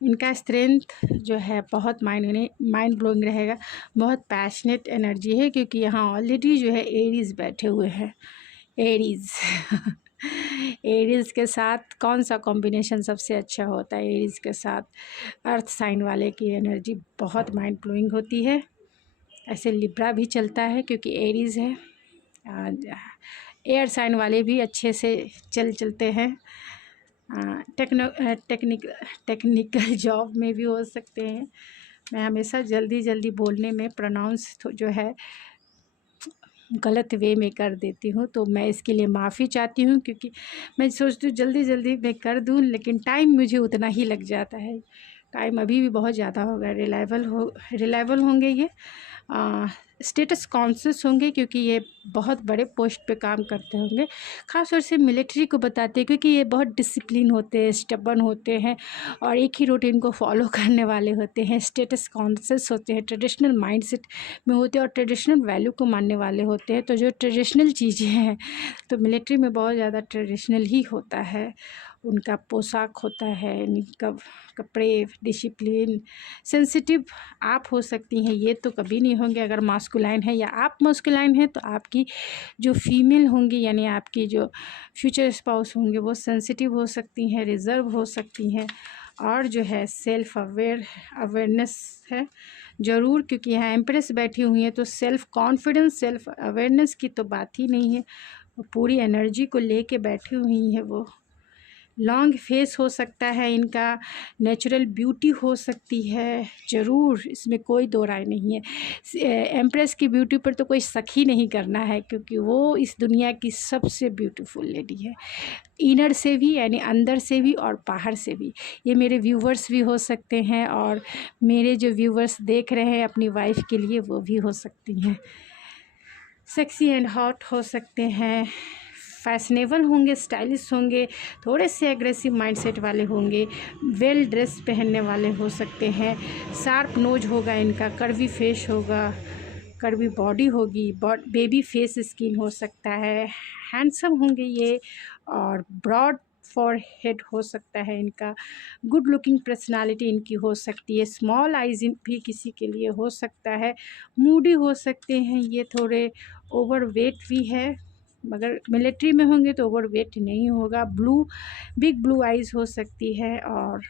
इनका स्ट्रेंथ जो है बहुत माइंड ब्लोइंग रहेगा, बहुत पैशनेट एनर्जी है क्योंकि यहाँ ऑलरेडी जो है एरीज बैठे हुए हैं। एरीज एरीज के साथ कौन सा कॉम्बिनेशन सबसे अच्छा होता है? एरीज के साथ अर्थ साइन वाले की एनर्जी बहुत माइंड ब्लोइंग होती है। ऐसे लिब्रा भी चलता है क्योंकि एरीज है। एयर साइन वाले भी अच्छे से चलते हैं। टेक्निकल जॉब में भी हो सकते हैं। मैं हमेशा जल्दी बोलने में प्रोनाउंस जो है गलत वे में कर देती हूँ, तो मैं इसके लिए माफ़ी चाहती हूँ क्योंकि मैं सोचती हूँ जल्दी मैं कर दूँ, लेकिन टाइम मुझे उतना ही लग जाता है। टाइम अभी भी बहुत ज़्यादा होगा। रिलायबल होंगे ये, स्टेटस कॉन्शियस होंगे क्योंकि ये बहुत बड़े पोस्ट पे काम करते होंगे। ख़ास तौर से मिलिट्री को बताते हैं क्योंकि ये बहुत डिसिप्लिन होते हैं, स्टबर्न होते हैं और एक ही रूटीन को फॉलो करने वाले होते हैं। स्टेटस कॉन्शियस होते हैं, ट्रेडिशनल माइंडसेट में होते हैं और ट्रेडिशनल वैल्यू को मानने वाले होते हैं। तो जो ट्रेडिशनल चीज़ें हैं तो मिलिट्री में बहुत ज़्यादा ट्रेडिशनल ही होता है। उनका पोशाक होता है, इनका कपड़े, डिसिप्लिन। सेंसिटिव आप हो सकती हैं, ये तो कभी नहीं होंगे अगर मास्कुलाइन है या आप मास्कुलाइन हैं तो आपकी जो फीमेल होंगी यानी आपकी जो फ्यूचर स्पाउस होंगे वो सेंसिटिव हो सकती हैं, रिज़र्व हो सकती हैं और जो है अवेयरनेस है ज़रूर क्योंकि यहाँ एम्प्रेस बैठी हुई है तो सेल्फ़ कॉन्फिडेंस, सेल्फ़ अवेयरनेस की तो बात ही नहीं है। पूरी एनर्जी को लेके बैठी हुई है वो। लॉन्ग फेस हो सकता है इनका, नेचुरल ब्यूटी हो सकती है ज़रूर, इसमें कोई दो राय नहीं है। एम्प्रेस की ब्यूटी पर तो कोई शक ही नहीं करना है क्योंकि वो इस दुनिया की सबसे ब्यूटीफुल लेडी है, इनर से भी यानी अंदर से भी और बाहर से भी। ये मेरे व्यूवर्स भी हो सकते हैं और मेरे जो व्यूवर्स देख रहे हैं अपनी वाइफ के लिए वो भी हो सकती हैं। सेक्सी एंड हॉट हो सकते हैं, फैशनेबल होंगे, स्टाइलिश होंगे, थोड़े से एग्रेसिव माइंडसेट वाले होंगे, वेल ड्रेस पहनने वाले हो सकते हैं, शार्प नोज होगा इनका, कर्वी फेस होगा, कर्वी बॉडी होगी, बेबी फेस स्किन हो सकता है, हैंडसम होंगे ये और ब्रॉड फॉरहेड हो सकता है इनका, गुड लुकिंग पर्सनालिटी इनकी हो सकती है, स्मॉल आइज भी किसी के लिए हो सकता है, मूडी हो सकते हैं ये, थोड़े ओवर वेट भी है मगर मिलिट्री में होंगे तो ओवर वेट नहीं होगा, बिग ब्लू आइज़ हो सकती है और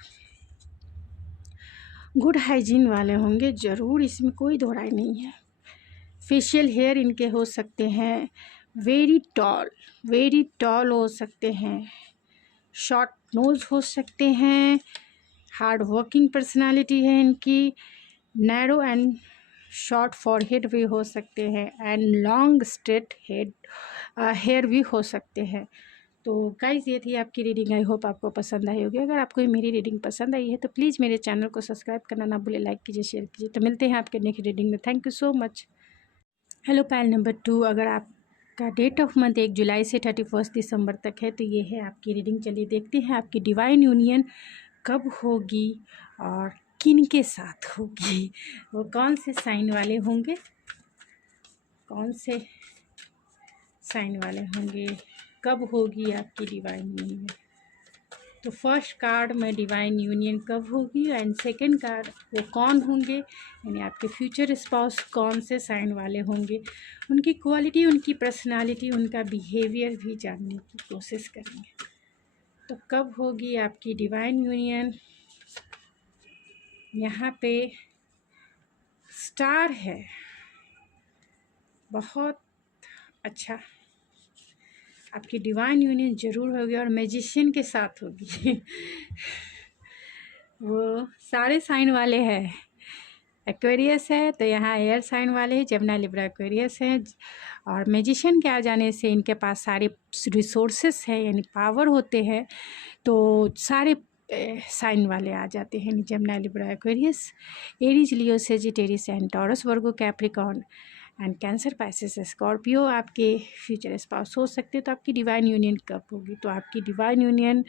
गुड हाइजीन वाले होंगे ज़रूर, इसमें कोई दो राय नहीं है। फेशियल हेयर इनके हो सकते हैं, वेरी टॉल हो सकते हैं, शॉर्ट नोज़ हो सकते हैं, हार्ड वर्किंग पर्सनालिटी है इनकी, नैरो एंड शॉर्ट फॉरहेड भी हो सकते हैं एंड लॉन्ग स्ट्रेट हेयर भी हो सकते हैं। तो गाइज़ ये थी आपकी रीडिंग, आई होप आपको पसंद आई होगी। अगर आपको मेरी रीडिंग पसंद आई है तो प्लीज़ मेरे चैनल को सब्सक्राइब करना ना भूलें, लाइक कीजिए, शेयर कीजिए। तो मिलते हैं आपके नेक्स्ट रीडिंग में। Thank you so much. Hello pile number 2, अगर आपका डेट ऑफ मंथ 1 जुलाई से 31 दिसंबर तक है तो ये है आपकी रीडिंग। चलिए देखते हैं आपकी डिवाइन यूनियन कब होगी और किन के साथ होगी, वो कौन से साइन वाले होंगे, कब होगी आपकी डिवाइन यूनियन। तो फर्स्ट कार्ड में डिवाइन यूनियन कब होगी एंड सेकंड कार्ड वो कौन होंगे यानी आपके फ्यूचर स्पाउस कौन से साइन वाले होंगे, उनकी क्वालिटी, उनकी पर्सनालिटी, उनका बिहेवियर भी जानने की कोशिश करेंगे। तो कब होगी आपकी डिवाइन यूनियन। यहाँ पे स्टार है, बहुत अच्छा, आपकी डिवाइन यूनियन ज़रूर होगी और मैजिशियन के साथ होगी वो सारे साइन वाले हैं, एक्वेरियस है तो यहाँ एयर साइन वाले हैं, जमुना लिब्रा एक्वेरियस हैं। और मैजिशियन के आ जाने से इनके पास सारे रिसोर्सेस है, यानी पावर होते हैं, तो सारे साइन वाले आ जाते हैं। Jamuna Libra Aquarius, Aries, Leo, Sagittarius and taurus, Virgo, Capricorn and cancer, Pisces, Scorpio आपके फ्यूचर स्पाउस हो सकते हैं। तो आपकी डिवाइन यूनियन कब होगी? तो आपकी डिवाइन यूनियन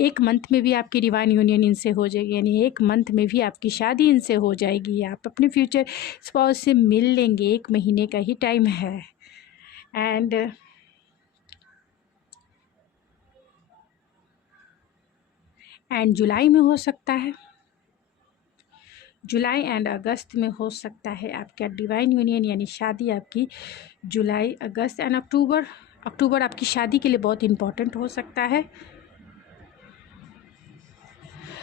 1 मंथ में भी आपकी डिवाइन यूनियन इनसे हो जाएगी, यानी 1 मंथ में भी आपकी शादी इनसे हो जाएगी। आप अपने फ्यूचर स्पाउस से मिल लेंगे, 1 महीने का ही टाइम है। एंड जुलाई में हो सकता है, जुलाई एंड अगस्त में हो सकता है आपका डिवाइन यूनियन, यानी शादी आपकी जुलाई, अगस्त एंड अक्टूबर आपकी शादी के लिए बहुत इम्पॉर्टेंट हो सकता है।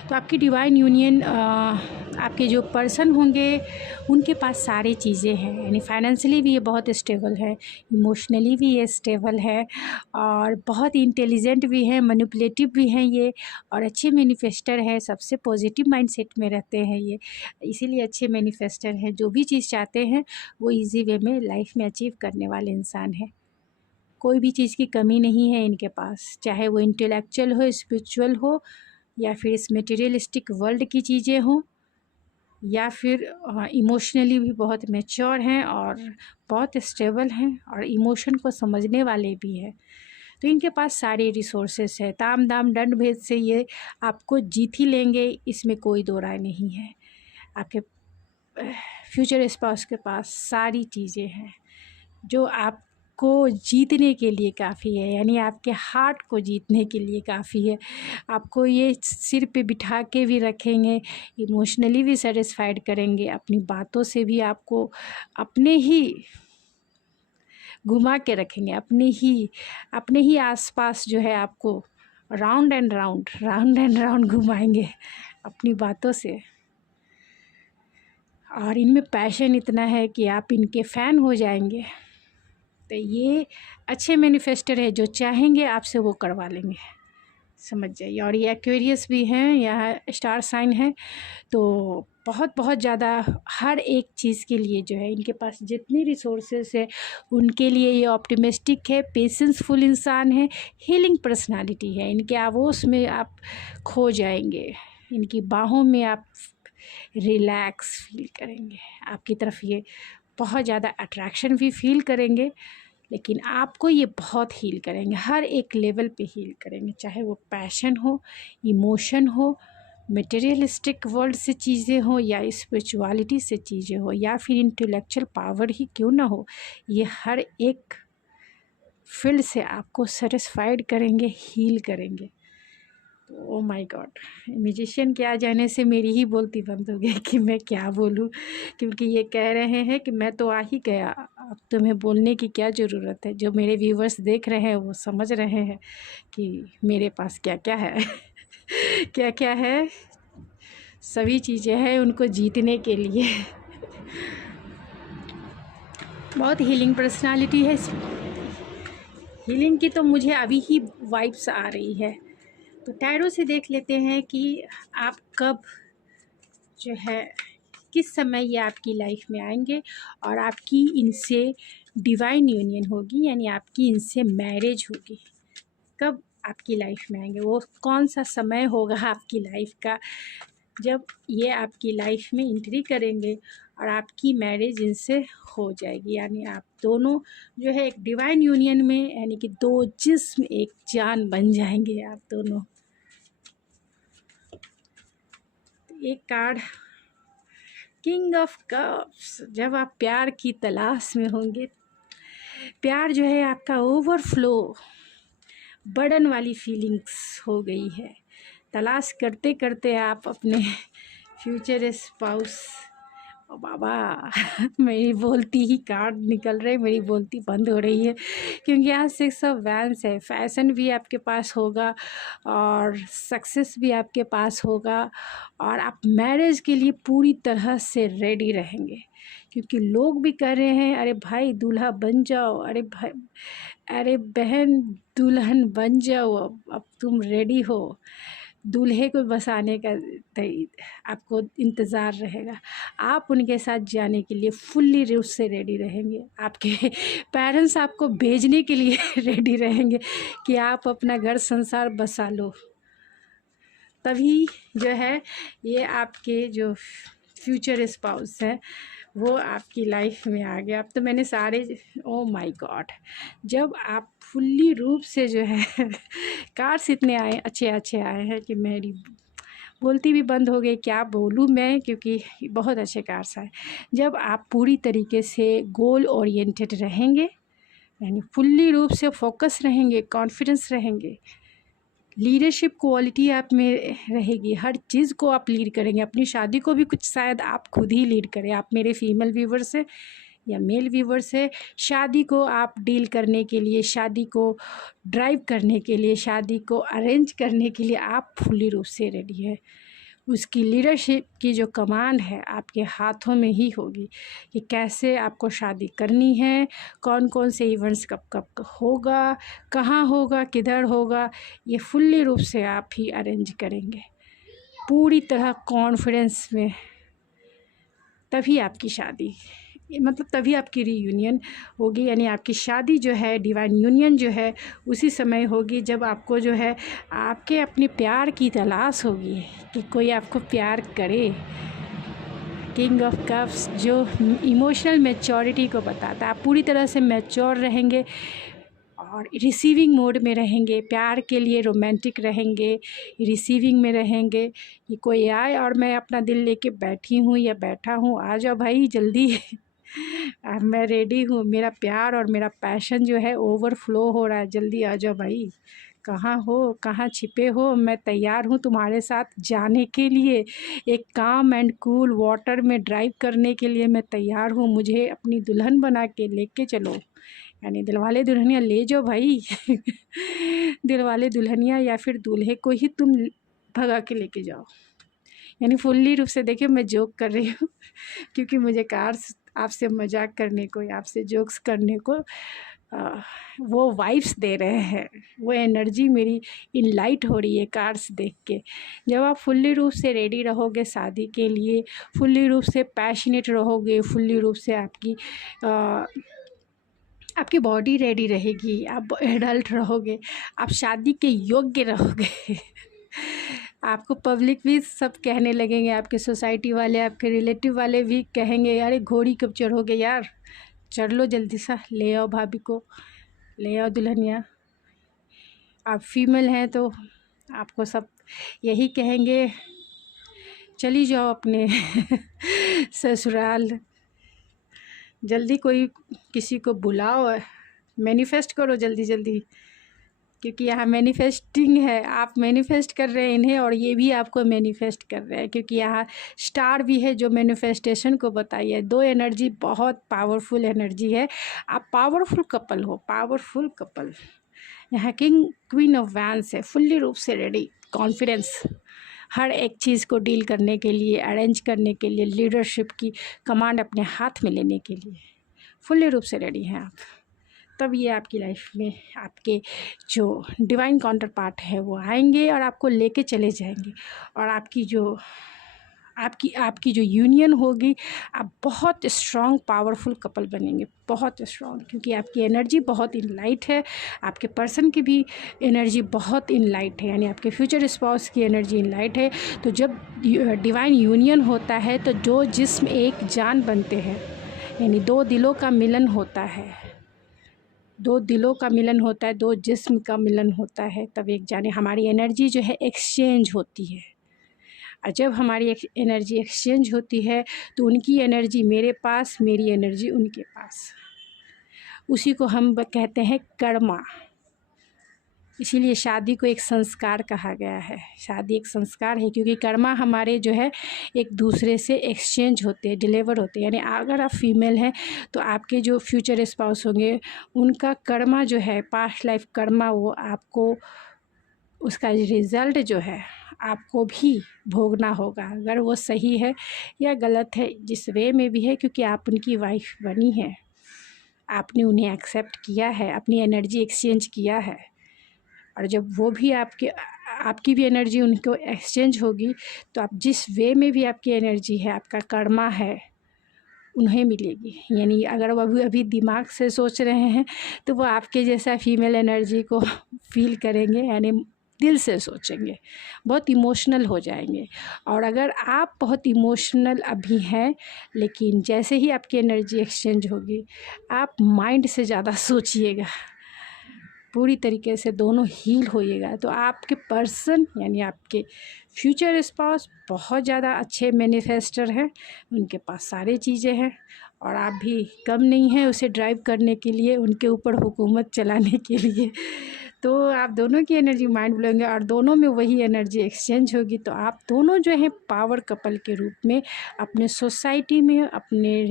तो आपकी डिवाइन यूनियन आपके जो पर्सन होंगे उनके पास सारी चीज़ें हैं, यानी फाइनेंशियली भी ये बहुत स्टेबल है, इमोशनली भी ये स्टेबल है, और बहुत इंटेलिजेंट भी है, मैनिपुलेटिव भी हैं ये, और अच्छे मैनिफेस्टर है, सबसे पॉजिटिव माइंडसेट में रहते हैं ये, इसीलिए अच्छे मैनिफेस्टर हैं। जो भी चीज़ चाहते हैं वो इजी वे में लाइफ में अचीव करने वाले इंसान हैं। कोई भी चीज़ की कमी नहीं है इनके पास, चाहे वो इंटेलेक्चुअल हो, स्पिरिचुअल हो, या फिर इस मटेरियलिस्टिक वर्ल्ड की चीज़ें हों, या फिर इमोशनली भी बहुत मैच्योर हैं और बहुत स्टेबल हैं, और इमोशन को समझने वाले भी हैं। तो इनके पास सारे रिसोर्सेस है, ताम दाम दंड भेद से ये आपको जीत ही लेंगे, इसमें कोई दो राय नहीं है। आपके फ्यूचर स्पाउस के पास सारी चीज़ें हैं जो आपको जीतने के लिए काफ़ी है, यानी आपके हार्ट को जीतने के लिए काफ़ी है। आपको ये सिर पे बिठा के भी रखेंगे, इमोशनली भी सेटिस्फाइड करेंगे, अपनी बातों से भी आपको अपने ही घुमा के रखेंगे, अपने ही आसपास जो है आपको राउंड एंड राउंड घुमाएंगे अपनी बातों से। और इनमें पैशन इतना है कि आप इनके फ़ैन हो जाएंगे। तो ये अच्छे मैनिफेस्टर है, जो चाहेंगे आपसे वो करवा लेंगे, समझ जाइए। और ये एक्वेरियस भी हैं, यह स्टार साइन है, तो बहुत ज़्यादा हर एक चीज़ के लिए जो है इनके पास जितनी रिसोर्सेस है उनके लिए ये ऑप्टिमिस्टिक है, पेशेंसफुल इंसान है, हीलिंग पर्सनालिटी है। इनके आगोश में आप खो जाएंगे, इनकी बाहों में आप रिलैक्स फील करेंगे, आपकी तरफ ये बहुत ज़्यादा अट्रैक्शन भी फील करेंगे, लेकिन आपको ये बहुत हील करेंगे, हर एक लेवल पे हील करेंगे, चाहे वो पैशन हो, इमोशन हो, मटेरियलिस्टिक वर्ल्ड से चीज़ें हो, या स्पिरिचुअलिटी से चीज़ें हो, या फिर इंटेलेक्चुअल पावर ही क्यों ना हो, ये हर एक फील्ड से आपको सेटिस्फाइड करेंगे, हील करेंगे। ओ माय गॉड, म्यूजिशियन के आ जाने से मेरी ही बोलती बंद हो गई कि मैं क्या बोलूं, क्योंकि ये कह रहे हैं कि मैं तो आ ही गया, अब तुम्हें बोलने की क्या ज़रूरत है। जो मेरे व्यूवर्स देख रहे हैं वो समझ रहे हैं कि मेरे पास क्या क्या है क्या क्या है, सभी चीज़ें हैं उनको जीतने के लिए। बहुत हीलिंग पर्सनालिटी है, हीलिंग की तो मुझे अभी ही वाइब्स आ रही है। तो टैरो से देख लेते हैं कि आप कब जो है किस समय ये आपकी लाइफ में आएंगे और आपकी इनसे डिवाइन यूनियन होगी, यानी आपकी इनसे मैरिज होगी। कब आपकी लाइफ में आएंगे, वो कौन सा समय होगा आपकी लाइफ का जब ये आपकी लाइफ में एंट्री करेंगे और आपकी मैरिज इनसे हो जाएगी, यानी आप दोनों जो है एक डिवाइन यूनियन में, यानी कि 2 जिस्म एक जान बन जाएंगे आप दोनों। एक कार्ड किंग ऑफ कप्स, जब आप प्यार की तलाश में होंगे, प्यार जो है आपका ओवरफ्लो, बर्डन वाली फीलिंग्स हो गई है, तलाश करते करते आप अपने फ्यूचर स्पाउस, ओ बाबा मेरी बोलती ही कार्ड निकल रही, मेरी बोलती बंद हो रही है, क्योंकि यहाँ 6 ऑफ वैंड्स है। फैशन भी आपके पास होगा और सक्सेस भी आपके पास होगा, और आप मैरिज के लिए पूरी तरह से रेडी रहेंगे, क्योंकि लोग भी कह रहे हैं अरे भाई दूल्हा बन जाओ, अरे भाई, अरे बहन दुल्हन बन जाओ, अब तुम रेडी हो। दूल्हे को बसाने का आपको इंतज़ार रहेगा। आप उनके साथ जाने के लिए फुल्ली रूप से रेडी रहेंगे। आपके पेरेंट्स आपको भेजने के लिए रेडी रहेंगे कि आप अपना घर संसार बसा लो। तभी जो है ये आपके जो फ्यूचर स्पाउस है वो आपकी लाइफ में आ गया। अब तो मैंने सारे, ओ माय गॉड, जब आप फुल्ली रूप से जो है कार्ड्स इतने आए अच्छे अच्छे आए हैं कि मेरी बोलती भी बंद हो गई, क्या बोलूँ मैं, क्योंकि बहुत अच्छे कार्ड्स आए। जब आप पूरी तरीके से गोल ओरिएंटेड रहेंगे, यानी फुल्ली रूप से फोकस रहेंगे, कॉन्फिडेंस रहेंगे, लीडरशिप क्वालिटी आप में रहेगी, हर चीज़ को आप लीड करेंगे। अपनी शादी को भी कुछ शायद आप खुद ही लीड करें। आप मेरे फीमेल व्यूवर से या मेल व्यूवर से, शादी को आप डील करने के लिए, शादी को ड्राइव करने के लिए, शादी को अरेंज करने के लिए आप फुल्ली रूप से रेडी है। उसकी लीडरशिप की जो कमान है आपके हाथों में ही होगी कि कैसे आपको शादी करनी है, कौन कौन से इवेंट्स कब कब होगा, कहाँ होगा, किधर होगा, ये फुल्ली रूप से आप ही अरेंज करेंगे पूरी तरह कॉन्फिडेंस में। तभी आपकी शादी, मतलब तभी आपकी रीयूनियन होगी, यानी आपकी शादी जो है, डिवाइन यूनियन जो है, उसी समय होगी जब आपको जो है आपके अपने प्यार की तलाश होगी कि कोई आपको प्यार करे। किंग ऑफ कप्स जो इमोशनल मैच्योरिटी को बताता है, आप पूरी तरह से मैच्योर रहेंगे और रिसीविंग मोड में रहेंगे, प्यार के लिए रोमांटिक रहेंगे, रिसीविंग में रहेंगे कि कोई आए और मैं अपना दिल लेके बैठी हूँ या बैठा हूँ, आ जाओ भाई जल्दी मैं रेडी हूँ, मेरा प्यार और मेरा पैशन जो है ओवरफ्लो हो रहा है, जल्दी आ जाओ भाई, कहाँ हो, कहाँ छिपे हो, मैं तैयार हूँ तुम्हारे साथ जाने के लिए, एक काम एंड कूल वाटर में ड्राइव करने के लिए मैं तैयार हूँ, मुझे अपनी दुल्हन बना के लेके चलो। यानी दिलवाले दुल्हनिया ले जाओ भाई दिलवाले दुल्हनिया या फिर दूल्हे को ही तुम भगा के लेके जाओ। यानी फुल्ली रूप से, देखिए मैं जोक कर रही हूँ क्योंकि मुझे कार्ड्स आपसे मजाक करने को या आपसे जोक्स करने को वो वाइब्स दे रहे हैं, वो एनर्जी मेरी इनलाइट हो रही है कार्ड्स देख के। जब आप फुल्ली रूप से रेडी रहोगे शादी के लिए, फुल्ली रूप से पैशनेट रहोगे, फुल्ली रूप से आपकी बॉडी रेडी रहेगी, आप एडल्ट रहोगे, आप शादी के योग्य रहोगे आपको पब्लिक भी सब कहने लगेंगे, आपके सोसाइटी वाले, आपके रिलेटिव वाले भी कहेंगे, यार घोड़ी कब चढ़ोगे यार, चढ़ लो जल्दी सा, ले आओ भाभी को, ले आओ दुल्हनिया। आप फीमेल हैं तो आपको सब यही कहेंगे, चली जाओ अपने ससुराल, जल्दी कोई किसी को बुलाओ, मैनिफेस्ट करो जल्दी जल्दी, क्योंकि यहाँ मैनिफेस्टिंग है, आप मैनिफेस्ट कर रहे हैं इन्हें और ये भी आपको मैनिफेस्ट कर रहे हैं, क्योंकि यहाँ स्टार भी है जो मैनिफेस्टेशन को बताइए। दो एनर्जी बहुत पावरफुल एनर्जी है, आप पावरफुल कपल हो, पावरफुल कपल। यहाँ किंग क्वीन ऑफ वैंस है, फुल्ली रूप से रेडी, कॉन्फिडेंस, हर एक चीज़ को डील करने के लिए, अरेंज करने के लिए, लीडरशिप की कमांड अपने हाथ में लेने के लिए फुल्ली रूप से रेडी हैं आप। तब ये आपकी लाइफ में आपके जो डिवाइन काउंटर पार्ट है वो आएंगे और आपको लेके चले जाएंगे, और आपकी जो यूनियन होगी, आप बहुत स्ट्रॉन्ग पावरफुल कपल बनेंगे, बहुत स्ट्रॉन्ग, क्योंकि आपकी एनर्जी बहुत इन लाइट है, आपके पर्सन की भी एनर्जी बहुत इन लाइट है, यानी आपके फ्यूचर स्पाउस की एनर्जी इन लाइट है। तो जब डिवाइन यूनियन होता है तो दो जिस्म एक जान बनते हैं, यानी दो दिलों का मिलन होता है, दो दिलों का मिलन होता है, दो जिस्म का मिलन होता है, तब एक जाने हमारी एनर्जी जो है एक्सचेंज होती है। और जब हमारी एनर्जी एक्सचेंज होती है तो उनकी एनर्जी मेरे पास, मेरी एनर्जी उनके पास, उसी को हम कहते हैं कर्मा। इसीलिए शादी को एक संस्कार कहा गया है, शादी एक संस्कार है, क्योंकि कर्मा हमारे जो है एक दूसरे से एक्सचेंज होते हैं, डिलीवर होते हैं। यानी अगर आप फीमेल हैं तो आपके जो फ्यूचर स्पाउस होंगे उनका कर्मा जो है, पास्ट लाइफ कर्मा, वो आपको उसका रिज़ल्ट जो है आपको भी भोगना होगा, अगर वो सही है या गलत है, जिस वे में भी है, क्योंकि आप उनकी वाइफ बनी है, आपने उन्हें एक्सेप्ट किया है, अपनी एनर्जी एक्सचेंज किया है। और जब वो भी आपकी भी एनर्जी उनको एक्सचेंज होगी, तो आप जिस वे में भी आपकी एनर्जी है, आपका कर्मा है, उन्हें मिलेगी। यानी अगर वो अभी दिमाग से सोच रहे हैं तो वो आपके जैसा फीमेल एनर्जी को फील करेंगे, यानी दिल से सोचेंगे, बहुत इमोशनल हो जाएंगे। और अगर आप बहुत इमोशनल अभी हैं, लेकिन जैसे ही आपकी एनर्जी एक्सचेंज होगी, आप माइंड से ज़्यादा सोचिएगा, पूरी तरीके से दोनों हील होइएगा, तो आपके पर्सन यानी आपके फ्यूचर स्पाउस बहुत ज़्यादा अच्छे मैनिफेस्टर हैं। उनके पास सारी चीज़ें हैं और आप भी कम नहीं हैं उसे ड्राइव करने के लिए, उनके ऊपर हुकूमत चलाने के लिए। तो आप दोनों की एनर्जी माइंड ब्लोइंग है और दोनों में वही एनर्जी एक्सचेंज होगी। तो आप दोनों जो हैं पावर कपल के रूप में अपने सोसाइटी में, अपने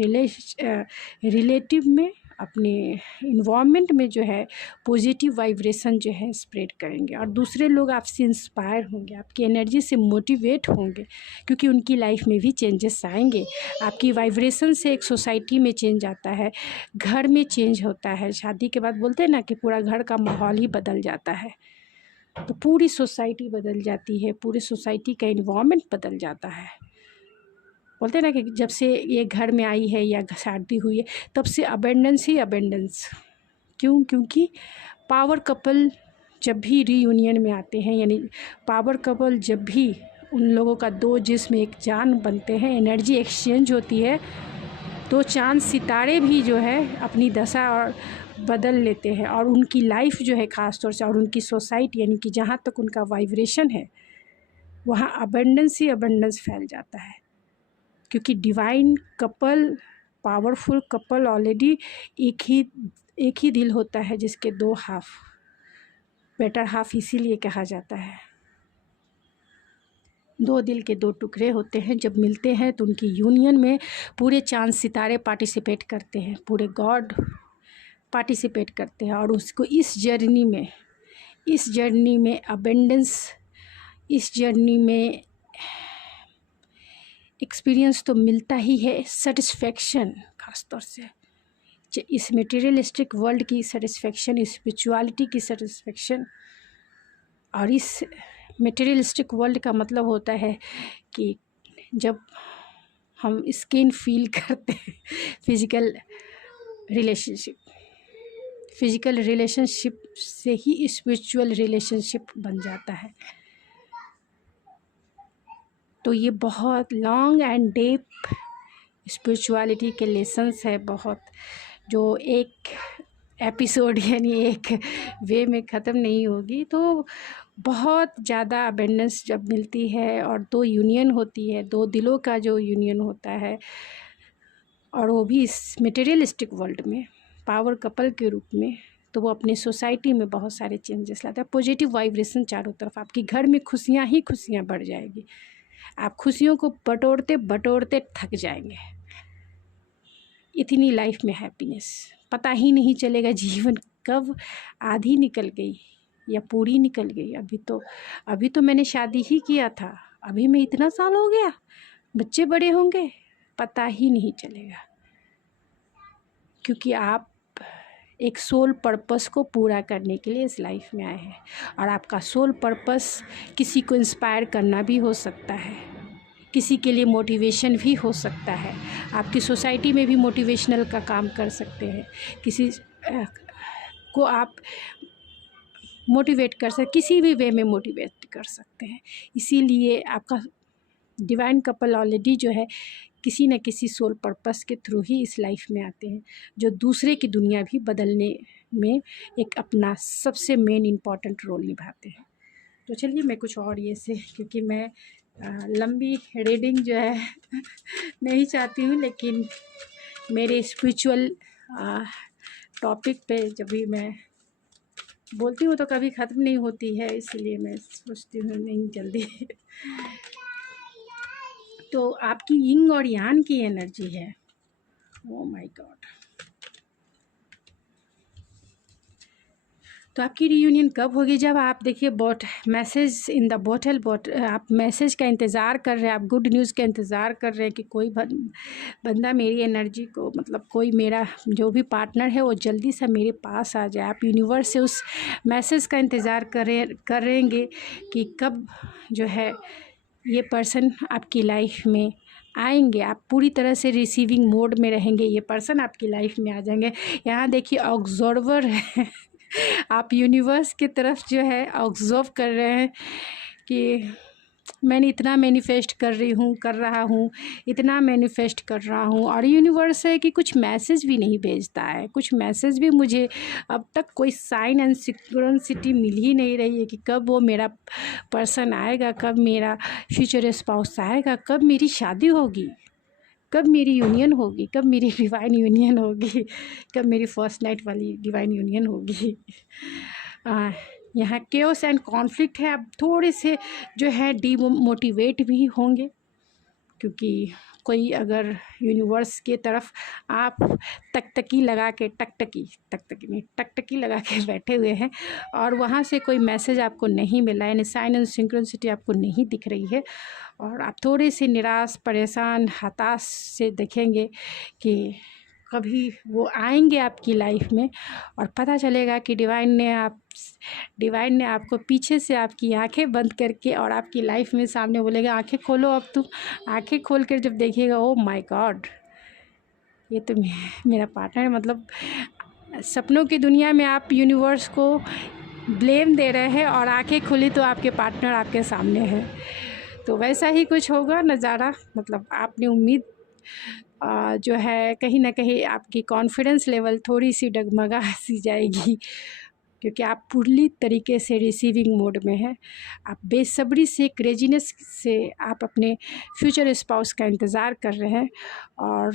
रिलेटिव में, अपने इन्वायरमेंट में जो है पॉजिटिव वाइब्रेशन जो है स्प्रेड करेंगे और दूसरे लोग आपसे इंस्पायर होंगे, आपकी एनर्जी से मोटिवेट होंगे, क्योंकि उनकी लाइफ में भी चेंजेस आएंगे। आपकी वाइब्रेशन से एक सोसाइटी में चेंज आता है, घर में चेंज होता है। शादी के बाद बोलते हैं ना कि पूरा घर का माहौल ही बदल जाता है, तो पूरी सोसाइटी बदल जाती है, पूरी सोसाइटी का इन्वायरमेंट बदल जाता है। बोलते हैं ना कि जब से ये घर में आई है या शादी हुई है, तब से अबेंडेंस ही अबेंडेंस। क्यों? क्योंकि पावर कपल जब भी रीयूनियन में आते हैं, यानी पावर कपल जब भी उन लोगों का दो जिस्म एक जान बनते हैं, एनर्जी एक्सचेंज होती है, तो चाँद सितारे भी जो है अपनी दशा और बदल लेते हैं और उनकी लाइफ जो है ख़ास तौर से, और उनकी सोसाइटी यानी कि जहाँ तक उनका वाइब्रेशन है, वहाँ अबेंडेंस ही अबेंडेंस फैल जाता है। क्योंकि divine couple, powerful couple already एक ही दिल होता है जिसके दो हाफ, बेटर हाफ इसीलिए कहा जाता है। दो दिल के दो टुकड़े होते हैं, जब मिलते हैं तो उनकी यूनियन में पूरे चांद सितारे पार्टिसिपेट करते हैं, पूरे गॉड पार्टिसिपेट करते हैं और उसको इस जर्नी में अबेंडेंस, इस जर्नी में एक्सपीरियंस तो मिलता ही है, सेटिस्फेक्शन खास तौर से इस मटेरियलिस्टिक वर्ल्ड की सेटिस्फेक्शन, स्पिरिचुअलिटी की सेटिस्फेक्शन। और इस मटेरियलिस्टिक वर्ल्ड का मतलब होता है कि जब हम स्किन फील करते हैं, फिज़िकल रिलेशनशिप से ही स्पिरिचुअल रिलेशनशिप बन जाता है। तो ये बहुत लॉन्ग एंड डीप स्पिरिचुअलिटी के लेसन्स है बहुत, जो एक एपिसोड यानी एक वे में ख़त्म नहीं होगी। तो बहुत ज़्यादा अबेंडेंस जब मिलती है और दो यूनियन होती है, दो दिलों का जो यूनियन होता है, और वो भी इस मटेरियलिस्टिक वर्ल्ड में पावर कपल के रूप में, तो वो अपनी सोसाइटी में बहुत सारे चेंजेस लाता है। पॉजिटिव वाइब्रेशन चारों तरफ, आपकी घर में खुशियाँ ही खुशियाँ बढ़ जाएगी। आप खुशियों को बटोरते बटोरते थक जाएंगे। इतनी लाइफ में हैप्पीनेस, पता ही नहीं चलेगा जीवन कब आधी निकल गई या पूरी निकल गई। अभी तो मैंने शादी ही किया था, अभी मैं इतना साल हो गया, बच्चे बड़े होंगे, पता ही नहीं चलेगा। क्योंकि आप एक सोल पर्पस को पूरा करने के लिए इस लाइफ में आए हैं, और आपका सोल पर्पस किसी को इंस्पायर करना भी हो सकता है, किसी के लिए मोटिवेशन भी हो सकता है। आपकी सोसाइटी में भी मोटिवेशनल का काम कर सकते हैं, किसी को आप मोटिवेट कर सकते, किसी भी वे में मोटिवेट कर सकते हैं। इसीलिए आपका डिवाइन कपल ऑलरेडी जो है किसी न किसी सोल पर्पस के थ्रू ही इस लाइफ में आते हैं, जो दूसरे की दुनिया भी बदलने में एक अपना सबसे मेन इम्पॉर्टेंट रोल निभाते हैं। तो चलिए मैं कुछ और ये से, क्योंकि मैं लंबी रीडिंग जो है नहीं चाहती हूँ, लेकिन मेरे स्पिरिचुअल टॉपिक पे जब भी मैं बोलती हूँ तो कभी ख़त्म नहीं होती है, इसलिए मैं सोचती हूँ नहीं जल्दी तो आपकी यिंग और यांग की एनर्जी है। ओह माय गॉड, तो आपकी रियूनियन कब होगी? जब आप देखिए मैसेज इन द बॉटल आप मैसेज का इंतज़ार कर रहे हैं, आप गुड न्यूज़ का इंतज़ार कर रहे हैं कि कोई बंदा मेरी एनर्जी को, मतलब कोई मेरा जो भी पार्टनर है वो जल्दी से मेरे पास आ जाए। आप यूनिवर्स से उस मैसेज का इंतज़ार करेंगे कि कब जो है ये पर्सन आपकी लाइफ में आएंगे। आप पूरी तरह से रिसीविंग मोड में रहेंगे, ये पर्सन आपकी लाइफ में आ जाएंगे। यहाँ देखिए ऑब्जर्वर है आप यूनिवर्स की तरफ जो है ऑब्जर्व कर रहे हैं कि मैंने इतना मैनिफेस्ट कर रहा हूँ, इतना मैनिफेस्ट कर रहा हूँ। और यूनिवर्स है कि कुछ मैसेज भी नहीं भेजता है, कुछ मैसेज भी मुझे अब तक कोई साइन एंड सिक्वेंसिटी मिल ही नहीं रही है कि कब वो मेरा पर्सन आएगा, कब मेरा फ्यूचर स्पाउस आएगा, कब मेरी शादी होगी, कब मेरी यूनियन होगी, कब मेरी डिवाइन यूनियन होगी, कब मेरी फर्स्ट नाइट वाली डिवाइन यूनियन होगी। यहाँ केओस एंड कॉन्फ्लिक्ट है। आप थोड़े से जो है डीमोटिवेट भी होंगे, क्योंकि कोई अगर यूनिवर्स के तरफ आप टकटकी लगा के टकटकी लगा के बैठे हुए हैं और वहाँ से कोई मैसेज आपको नहीं मिला, यानी साइन एंड सिंक्रोनिसिटी आपको नहीं दिख रही है, और आप थोड़े से निराश, परेशान, हताश से देखेंगे कि कभी वो आएंगे आपकी लाइफ में और पता चलेगा कि डिवाइन ने आपको पीछे से आपकी आंखें बंद करके और आपकी लाइफ में सामने बोलेगा आंखें खोलो। अब तुम आंखें खोल कर जब देखिएगा, ओ माय गॉड, ये तो मेरा पार्टनर है। मतलब सपनों की दुनिया में आप यूनिवर्स को ब्लेम दे रहे हैं और आंखें खुली तो आपके पार्टनर आपके सामने है। तो वैसा ही कुछ होगा नज़ारा। मतलब आपने उम्मीद जो है कहीं ना कहीं आपकी कॉन्फिडेंस लेवल थोड़ी सी डगमगा सी जाएगी, क्योंकि आप पूरी तरीके से रिसीविंग मोड में हैं। आप बेसब्री से, क्रेजीनेस से आप अपने फ्यूचर स्पाउस का इंतज़ार कर रहे हैं, और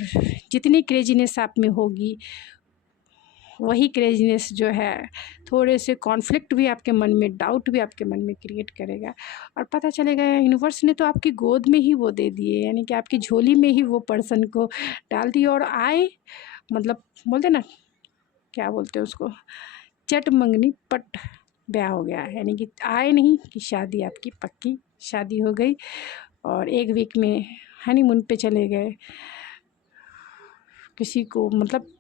जितनी क्रेजीनेस आप में होगी वही क्रेजीनेस जो है थोड़े से कॉन्फ्लिक्ट भी आपके मन में, डाउट भी आपके मन में क्रिएट करेगा। और पता चलेगा यूनिवर्स ने तो आपकी गोद में ही वो दे दिए, यानी कि आपकी झोली में ही वो पर्सन को डाल दिए। और आए, मतलब बोलते ना, क्या बोलते हैं उसको, चट मंगनी पट ब्याह हो गया, यानी कि आए नहीं कि शादी आपकी पक्की शादी हो गई। और एक वीक में हनीमून पे चले गए। किसी को मतलब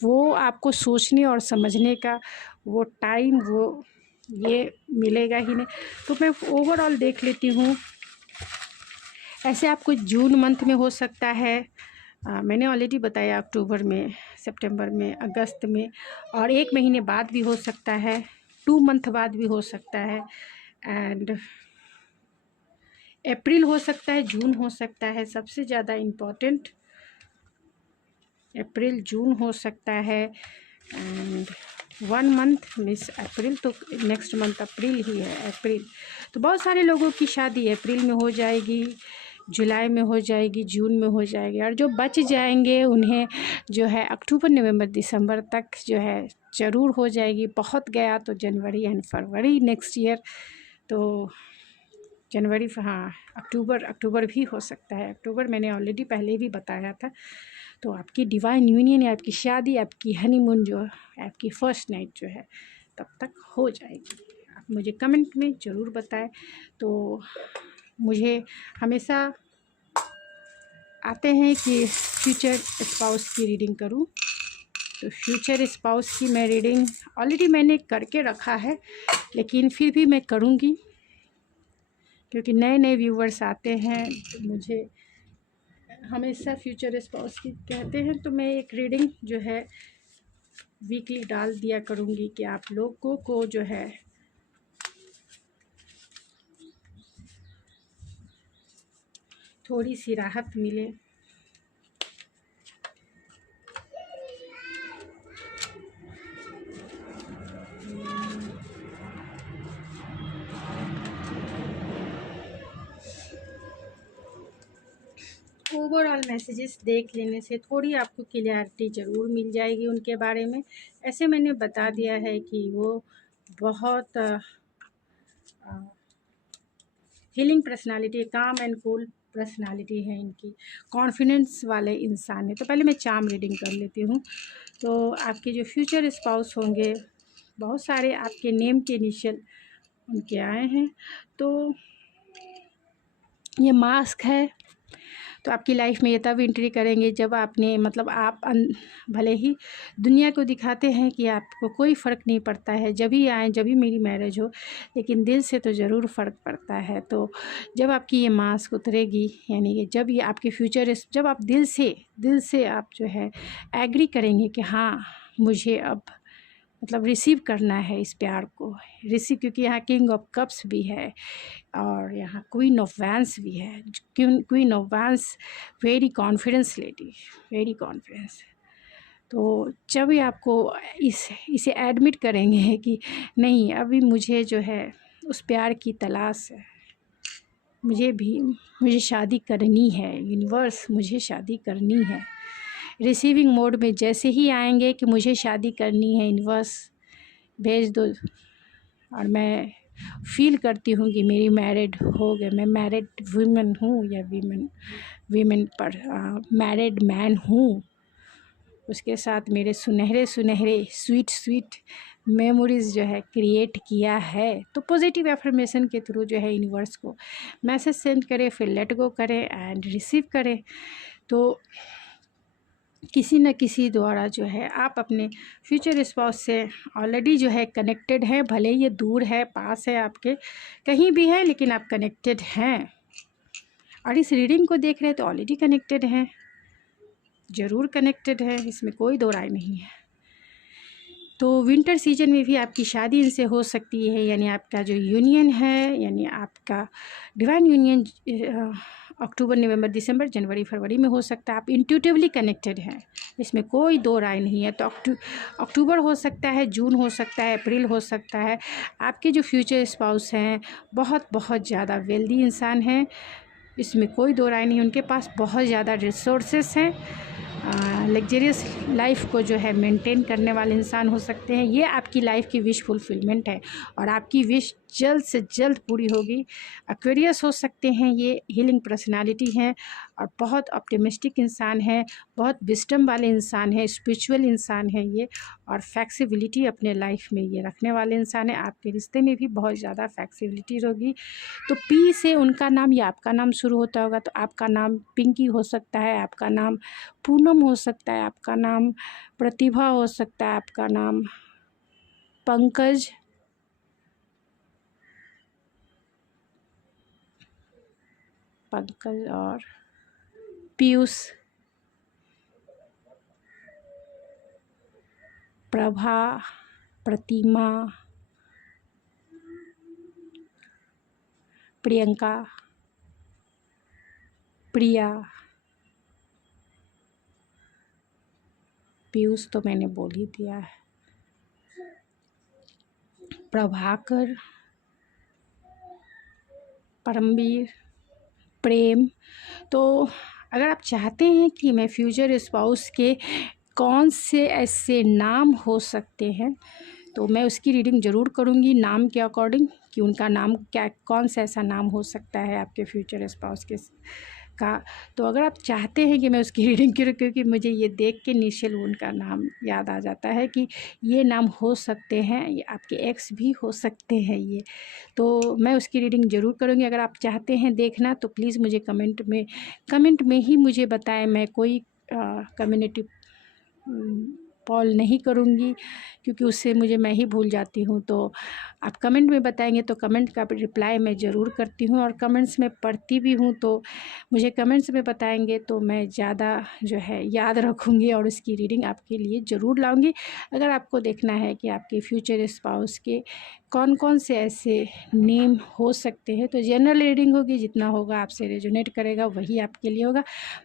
वो आपको सोचने और समझने का वो टाइम, वो ये मिलेगा ही नहीं। तो मैं ओवरऑल देख लेती हूँ। ऐसे आपको जून मंथ में हो सकता है, मैंने ऑलरेडी बताया, अक्टूबर में, सितंबर में, अगस्त में, और 1 महीने बाद भी हो सकता है, 2 मंथ बाद भी हो सकता है, एंड अप्रैल हो सकता है, जून हो सकता है। सबसे ज़्यादा इम्पॉर्टेंट अप्रैल जून हो सकता है, एंड 1 मंथ मिस अप्रैल, तो नेक्स्ट मंथ अप्रैल ही है, अप्रैल। तो बहुत सारे लोगों की शादी अप्रैल में हो जाएगी, जुलाई में हो जाएगी, जून में हो जाएगी, और जो बच जाएंगे उन्हें जो है अक्टूबर, नवंबर, दिसंबर तक जो है ज़रूर हो जाएगी। बहुत गया तो जनवरी एंड फरवरी नेक्स्ट ईयर। तो जनवरी, हाँ, अक्टूबर भी हो सकता है। अक्टूबर मैंने ऑलरेडी पहले भी बताया था। तो आपकी डिवाइन यूनियन, आपकी शादी, आपकी हनीमून जो है, आपकी फर्स्ट नाइट जो है, तब तक हो जाएगी। आप मुझे कमेंट में ज़रूर बताएं। तो मुझे हमेशा आते हैं कि फ्यूचर स्पाउस की रीडिंग करूं, तो फ्यूचर स्पाउस की मैं रीडिंग ऑलरेडी मैंने करके रखा है, लेकिन फिर भी मैं करूंगी, क्योंकि नए नए व्यूवर्स आते हैं तो मुझे हमेशा फ्यूचर स्पाउस की कहते हैं, तो मैं एक रीडिंग जो है वीकली डाल दिया करूँगी कि आप लोगों को जो है थोड़ी सी राहत मिले। ओवरऑल मैसेजेस देख लेने से थोड़ी आपको क्लियरिटी ज़रूर मिल जाएगी उनके बारे में। ऐसे मैंने बता दिया है कि वो बहुत हीलिंग पर्सनालिटी, काम एंड कूल पर्सनालिटी है इनकी, कॉन्फिडेंस वाले इंसान है। तो पहले मैं चार्म रीडिंग कर लेती हूँ। तो आपके जो फ्यूचर स्पाउस होंगे बहुत सारे आपके नेम के इनिशियल उनके आए हैं। तो ये मास्क है, तो आपकी लाइफ में ये तब एंट्री करेंगे जब आपने मतलब आप भले ही दुनिया को दिखाते हैं कि आपको कोई फ़र्क नहीं पड़ता है, जब ही आए जब ही मेरी मैरिज हो, लेकिन दिल से तो ज़रूर फ़र्क पड़ता है। तो जब आपकी ये मास्क उतरेगी, यानी कि जब ये आपके फ्यूचर जब आप दिल से आप जो है एग्री करेंगे कि हाँ मुझे अब मतलब रिसीव करना है इस प्यार को, रिसीव, क्योंकि यहाँ किंग ऑफ कप्स भी है और यहाँ क्वीन ऑफ वैंस भी है। Queen of vents very confidence lady, very confidence. तो जब भी आपको इसे एडमिट करेंगे कि नहीं अभी मुझे जो है उस प्यार की तलाश है, मुझे शादी करनी है, यूनिवर्स मुझे शादी करनी है, रिसीविंग मोड में जैसे ही आएंगे कि मुझे शादी करनी है, यूनिवर्स भेज दो। और मैं फील करती हूँ कि मेरी मैरिड हो गए, मैं मैरिड वुमेन हूँ या वीमेन पर मैरिड मैन हूँ, उसके साथ मेरे सुनहरे स्वीट मेमोरीज़ जो है क्रिएट किया है। तो पॉजिटिव एफर्मेशन के थ्रू जो है यूनिवर्स को मैसेज सेंड करें, फिर लेट गो करें एंड रिसीव करें। तो किसी न किसी द्वारा जो है आप अपने फ्यूचर स्पाउस से ऑलरेडी जो है कनेक्टेड हैं, भले ये दूर है, पास है, आपके कहीं भी है, लेकिन आप कनेक्टेड हैं। और इस रीडिंग को देख रहे हैं तो ऑलरेडी कनेक्टेड हैं, ज़रूर कनेक्टेड है, इसमें कोई दो राय नहीं है। तो विंटर सीजन में भी आपकी शादी इनसे हो सकती है, यानी आपका जो यूनियन है, यानी आपका डिवाइन यूनियन अक्टूबर, नवंबर, दिसंबर, जनवरी, फरवरी में हो सकता है। आप इंट्यूटिवली कनेक्टेड हैं, इसमें कोई दो राय नहीं है। तो अक्टूबर हो सकता है, जून हो सकता है, अप्रैल हो सकता है। आपके जो फ्यूचर स्पाउस हैं बहुत बहुत ज़्यादा वेल्दी इंसान हैं, इसमें कोई दो राय नहीं। उनके पास बहुत ज़्यादा रिसोर्सेस हैं, लग्जरियस लाइफ को जो है मेंटेन करने वाले इंसान हो सकते हैं। ये आपकी लाइफ की विश फुलफिलमेंट है और आपकी विश जल्द से जल्द पूरी होगी। एक्वेरियस हो सकते हैं, ये हीलिंग पर्सनालिटी हैं और बहुत ऑप्टिमिस्टिक इंसान है, बहुत विस्डम वाले इंसान है, स्पिरिचुअल इंसान है ये, और फ्लेक्सिबिलिटी अपने लाइफ में ये रखने वाले इंसान है। आपके रिश्ते में भी बहुत ज़्यादा फ्लेक्सिबिलिटी होगी। तो पी से उनका नाम या आपका नाम शुरू होता होगा, तो आपका नाम पिंकी हो सकता है, आपका नाम पूनम हो सकता है, आपका नाम प्रतिभा हो सकता है, आपका नाम पंकज, और पीयूष, प्रभा, प्रतिमा, प्रियंका, प्रिया, पीयूष तो मैंने बोल ही दिया है, प्रभाकर, परमवीर, प्रेम। तो अगर आप चाहते हैं कि मैं फ्यूचर स्पाउस के कौन से ऐसे नाम हो सकते हैं, तो मैं उसकी रीडिंग ज़रूर करूँगी नाम के अकॉर्डिंग, कि उनका नाम क्या, कौन सा ऐसा नाम हो सकता है आपके फ्यूचर स्पाउस के का। तो अगर आप चाहते हैं कि मैं उसकी रीडिंग करूँ, क्योंकि मुझे ये देख के निश्चल उनका नाम याद आ जाता है कि ये नाम हो सकते हैं, ये आपके एक्स भी हो सकते हैं ये, तो मैं उसकी रीडिंग ज़रूर करूँगी। अगर आप चाहते हैं देखना तो प्लीज़ मुझे कमेंट में ही मुझे बताएं। मैं कोई कम्युनिटी पॉल नहीं करूँगी, क्योंकि उससे मैं ही भूल जाती हूँ। तो आप कमेंट में बताएंगे तो कमेंट का रिप्लाई मैं ज़रूर करती हूँ, और कमेंट्स में पढ़ती भी हूँ, तो मुझे कमेंट्स में बताएंगे तो मैं ज़्यादा जो है याद रखूँगी और उसकी रीडिंग आपके लिए ज़रूर लाऊँगी। अगर आपको देखना है कि आपके फ्यूचर स्पाउस के कौन कौन से ऐसे नेम हो सकते हैं, तो जनरल रीडिंग होगी, जितना होगा आपसे रेजोनेट करेगा वही आपके लिए होगा,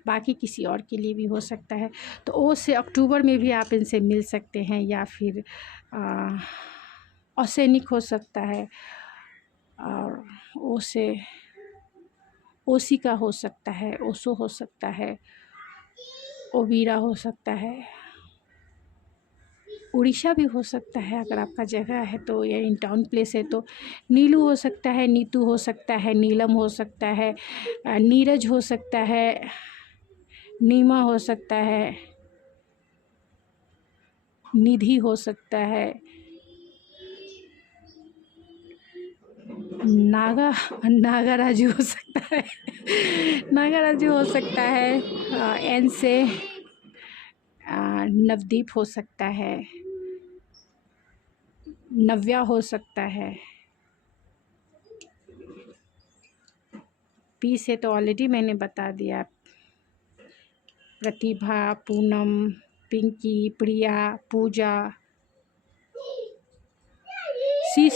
बाकी किसी और के लिए भी हो सकता है। तो ओ से अक्टूबर में भी आप इनसे मिल सकते हैं, या फिर ओसेनिक हो सकता है, और ओ से ओसिका हो सकता है, ओसो हो सकता है, ओबीरा हो सकता है, उड़ीसा भी हो सकता है अगर आपका जगह है तो, या इन टाउन प्लेस है तो। नीलू हो सकता है, नीतू हो सकता है, नीलम हो सकता है, नीरज हो सकता है, नीमा हो सकता है, निधि हो सकता है, नागा नागा राजू हो सकता है। नागा राजू हो सकता है। एन से नवदीप हो सकता है, नव्या हो सकता है। पी से तो ऑलरेडी मैंने बता दिया, प्रतिभा, पूनम, पिंकी, प्रिया, पूजा। सी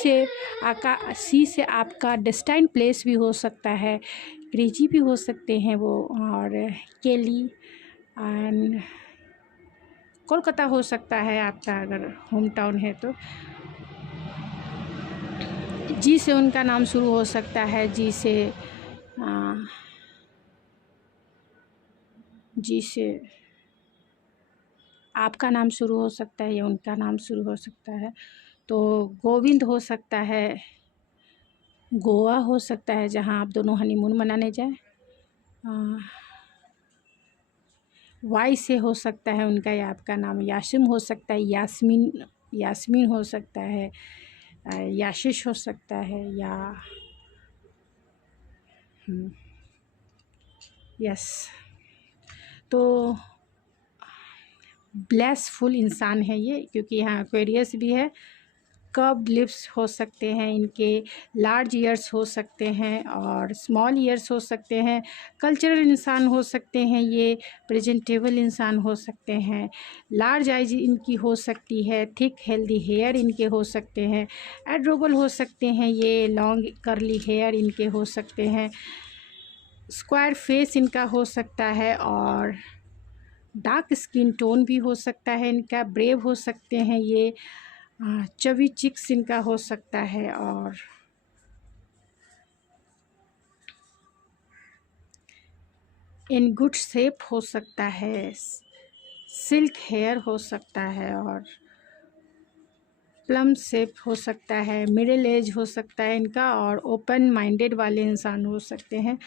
से आपका डेस्टाइन प्लेस भी हो सकता है, क्रेजी भी हो सकते हैं वो, और केली एंड कोलकाता हो सकता है आपका अगर होम टाउन है तो। जी से उनका नाम शुरू हो सकता है, जी से आपका नाम शुरू हो सकता है या उनका नाम शुरू हो सकता है। तो गोविंद हो सकता है, गोवा हो सकता है जहां आप दोनों हनीमून मनाने जाएं। वाई से हो सकता है उनका या आपका नाम, यासिम हो सकता है, यास्मीन हो सकता है, याशिश हो सकता है, या यस। तो ब्लेसफुल इंसान है ये, क्योंकि यहाँ एक्वेरियस भी है। कर्व लिप्स हो सकते हैं इनके, लार्ज ईयर्स हो सकते हैं और स्मॉल ईयर्स हो सकते हैं। कल्चरल इंसान हो सकते हैं ये, प्रेजेंटेबल इंसान हो सकते हैं। लार्ज आइज इनकी हो सकती है, थिक हेल्दी हेयर इनके हो सकते हैं। एड्रोबल हो सकते हैं ये, लॉन्ग कर्ली हेयर इनके हो सकते हैं। स्क्वायर फेस इनका हो सकता है और डार्क स्किन टोन भी हो सकता है इनका। ब्रेव हो सकते हैं ये, चवी चिक्स इनका हो सकता है, और इन गुड शेप हो सकता है। सिल्क हेयर हो सकता है और प्लम शेप हो सकता है। मिडिल एज हो सकता है इनका, और ओपन माइंडेड वाले इंसान हो सकते हैं।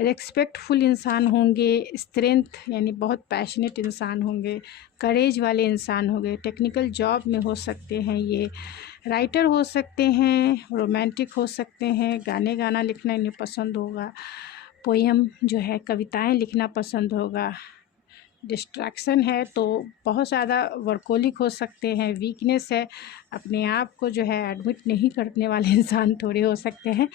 रेस्पेक्टफुल इंसान होंगे, स्ट्रेंथ यानी बहुत पैशनेट इंसान होंगे, करेज वाले इंसान होंगे। टेक्निकल जॉब में हो सकते हैं ये, राइटर हो सकते हैं, रोमांटिक हो सकते हैं, गाने गाना लिखना इन्हें पसंद होगा, पोएम जो है कविताएं लिखना पसंद होगा। डिस्ट्रैक्शन है तो बहुत ज़्यादा वर्कोलिक हो सकते हैं। वीकनेस है, अपने आप को जो है एडमिट नहीं करने वाले इंसान थोड़े हो सकते हैं।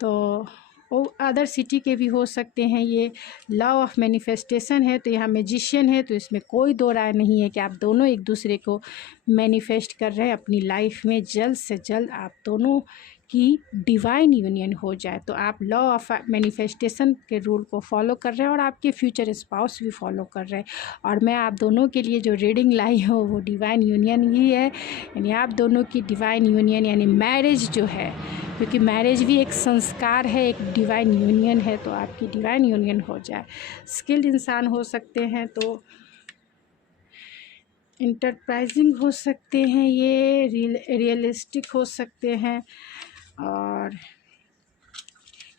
तो वो अदर सिटी के भी हो सकते हैं ये। लॉ ऑफ मैनिफेस्टेशन है तो यहाँ मैजिशियन है, तो इसमें कोई दो राय नहीं है कि आप दोनों एक दूसरे को मैनिफेस्ट कर रहे हैं अपनी लाइफ में। जल्द से जल्द आप दोनों की डिवाइन यूनियन हो जाए। तो आप लॉ ऑफ मैनिफेस्टेशन के रूल को फॉलो कर रहे हैं और आपके फ्यूचर स्पाउस भी फॉलो कर रहे हैं। और मैं आप दोनों के लिए जो रीडिंग लाई हूँ वो डिवाइन यूनियन ही है, यानी आप दोनों की डिवाइन यूनियन यानी मैरिज जो है, क्योंकि मैरिज भी एक संस्कार है, एक डिवाइन यूनियन है, तो आपकी डिवाइन यूनियन हो जाए। स्किल्ड इंसान हो सकते हैं तो इंटरप्राइजिंग हो सकते हैं ये, रियलिस्टिक हो सकते हैं और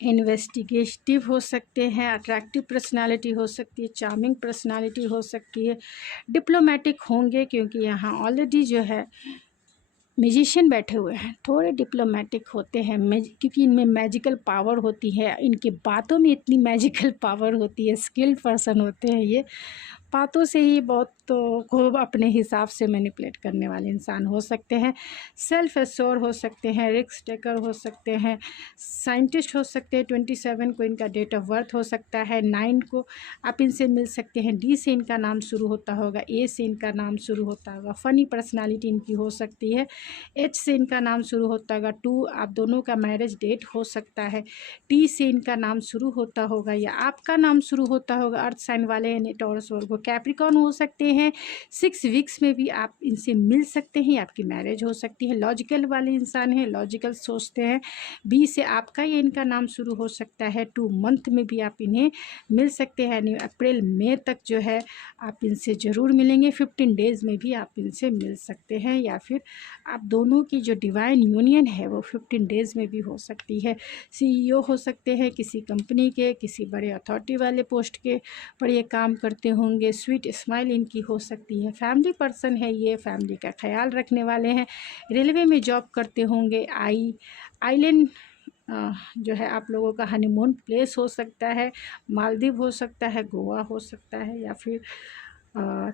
इन्वेस्टिगेटिव हो सकते हैं। अट्रैक्टिव पर्सनालिटी हो सकती है, चार्मिंग पर्सनालिटी हो सकती है। डिप्लोमेटिक होंगे क्योंकि यहाँ ऑलरेडी जो है म्यूजिशियन बैठे हुए हैं, थोड़े डिप्लोमेटिक होते हैं क्योंकि इनमें मैजिकल पावर होती है, इनकी बातों में इतनी मैजिकल पावर होती है। स्किल्ड पर्सन होते हैं ये, बातों से ही बहुत तो खूब अपने हिसाब से मैनिपुलेट करने वाले इंसान हो सकते हैं। सेल्फ एश्योर हो सकते हैं, रिस्क टेकर हो सकते हैं, साइंटिस्ट हो सकते हैं। 27 को इनका डेट ऑफ बर्थ हो सकता है। 9 को आप इनसे मिल सकते हैं। डी से इनका नाम शुरू होता होगा, ए से इनका नाम शुरू होता होगा। फ़नी पर्सनालिटी इनकी हो सकती है। एच से इनका नाम शुरू होता होगा। 2 आप दोनों का मैरिज डेट हो सकता है। टी से इनका नाम शुरू होता होगा या आपका नाम शुरू होता होगा। अर्थ साइन वाले यानी टॉरस वर्गो कैप्रिकॉर्न हो सकते हैं। 6 वीक्स में भी आप इनसे मिल सकते हैं, आपकी मैरिज हो सकती है। लॉजिकल वाले इंसान हैं, लॉजिकल सोचते हैं। बी से आपका ये इनका नाम शुरू हो सकता है। 2 मंथ में भी आप इन्हें मिल सकते हैं, यानी अप्रैल मई तक जो है आप इनसे ज़रूर मिलेंगे। 15 डेज़ में भी आप इनसे मिल सकते हैं, या फिर आप दोनों की जो डिवाइन यूनियन है वो 15 डेज़ में भी हो सकती है। CEO हो सकते हैं किसी कंपनी के, किसी बड़े अथॉरिटी वाले पोस्ट के पर ये काम करते होंगे। स्वीट स्माइल इनकी हो सकती है। फैमिली पर्सन है ये, फैमिली का ख्याल रखने वाले हैं। रेलवे में जॉब करते होंगे। आइलैंड जो है आप लोगों का हनीमून प्लेस हो सकता है, मालदीव हो सकता है, गोवा हो सकता है, या फिर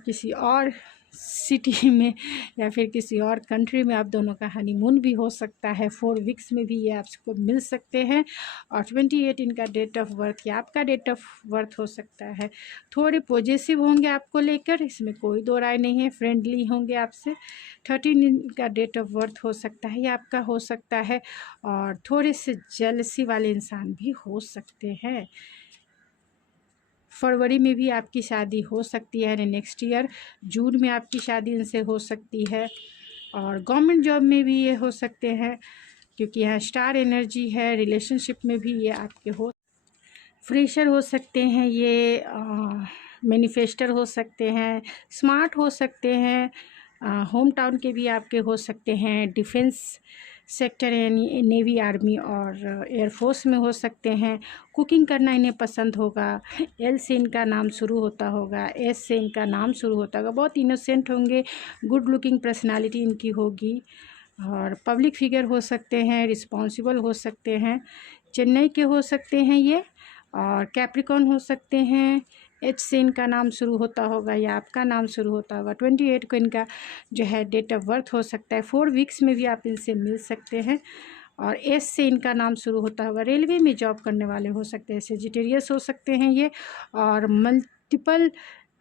किसी और सिटी में या फिर किसी और कंट्री में आप दोनों का हनीमून भी हो सकता है। 4 वीक्स में भी ये आपको मिल सकते हैं। और 28 इनका डेट ऑफ बर्थ या आपका डेट ऑफ बर्थ हो सकता है। थोड़े पॉजिटिव होंगे आपको लेकर, इसमें कोई दो राय नहीं है, फ्रेंडली होंगे आपसे। 13 इनका डेट ऑफ बर्थ हो सकता है, ये आपका हो सकता है। और थोड़े से जेलसी वाले इंसान भी हो सकते हैं। फरवरी में भी आपकी शादी हो सकती है, यानी नेक्स्ट ईयर जून में आपकी शादी इनसे हो सकती है। और गवर्नमेंट जॉब में भी ये हो सकते हैं, क्योंकि यहाँ स्टार एनर्जी है। रिलेशनशिप में भी ये आपके हो, फ्रेशर हो सकते हैं, ये मैनिफेस्टर हो सकते हैं, स्मार्ट हो सकते हैं, होम टाउन के भी आपके हो सकते हैं, डिफेंस सेक्टर यानी नेवी, आर्मी और एयरफोर्स में हो सकते हैं। कुकिंग करना इन्हें पसंद होगा। एल से इनका नाम शुरू होता होगा, एस से इनका नाम शुरू होता होगा। बहुत इनोसेंट होंगे, गुड लुकिंग पर्सनालिटी इनकी होगी। और पब्लिक फिगर हो सकते हैं, रिस्पॉन्सिबल हो सकते हैं, चेन्नई के हो सकते हैं ये। और कैप्रिकॉन हो सकते हैं, एच से इनका नाम शुरू होता होगा या आपका नाम शुरू होता होगा। 28 को इनका जो है डेट ऑफ बर्थ हो सकता है। 4 वीक्स में भी आप इनसे मिल सकते हैं। और एस से इनका नाम शुरू होता होगा, रेलवे में जॉब करने वाले हो सकते हैं, सेजिटेरियस हो सकते हैं ये। और मल्टीपल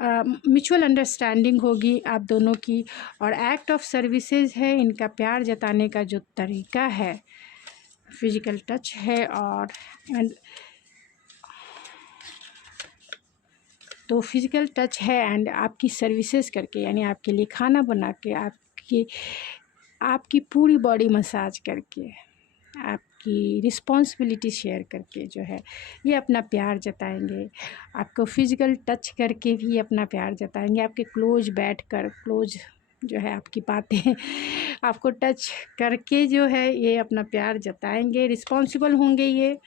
म्यूचुअल अंडरस्टैंडिंग होगी आप दोनों की। और एक्ट ऑफ सर्विसेज है इनका, प्यार जताने का जो तरीका है, फिजिकल टच है। और तो फिज़िकल टच है एंड आपकी सर्विसेज करके, यानी आपके लिए खाना बना के, आपकी पूरी बॉडी मसाज करके, आपकी रिस्पॉन्सिबिलिटी शेयर करके जो है ये अपना प्यार जताएंगे। आपको फिज़िकल टच करके भी अपना प्यार जताएंगे। आपके क्लोज बैठकर, क्लोज जो है आपकी बातें आपको टच करके जो है ये अपना प्यार जताएंगे। रिस्पॉन्सिबल होंगे ये,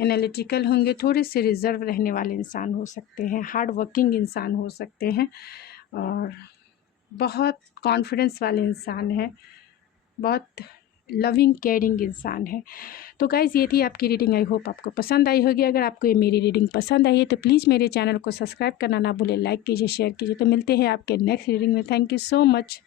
एनालिटिकल होंगे, थोड़े से रिज़र्व रहने वाले इंसान हो सकते हैं, हार्ड वर्किंग इंसान हो सकते हैं, और बहुत कॉन्फिडेंस वाले इंसान हैं, बहुत लविंग केयरिंग इंसान है। तो गाइज़ ये थी आपकी रीडिंग। आई होप आपको पसंद आई होगी। अगर आपको ये मेरी रीडिंग पसंद आई है तो प्लीज़ मेरे चैनल को सब्सक्राइब करना ना भूलें, लाइक कीजिए, शेयर कीजिए। तो मिलते हैं आपके नेक्स्ट रीडिंग में। Thank you so much.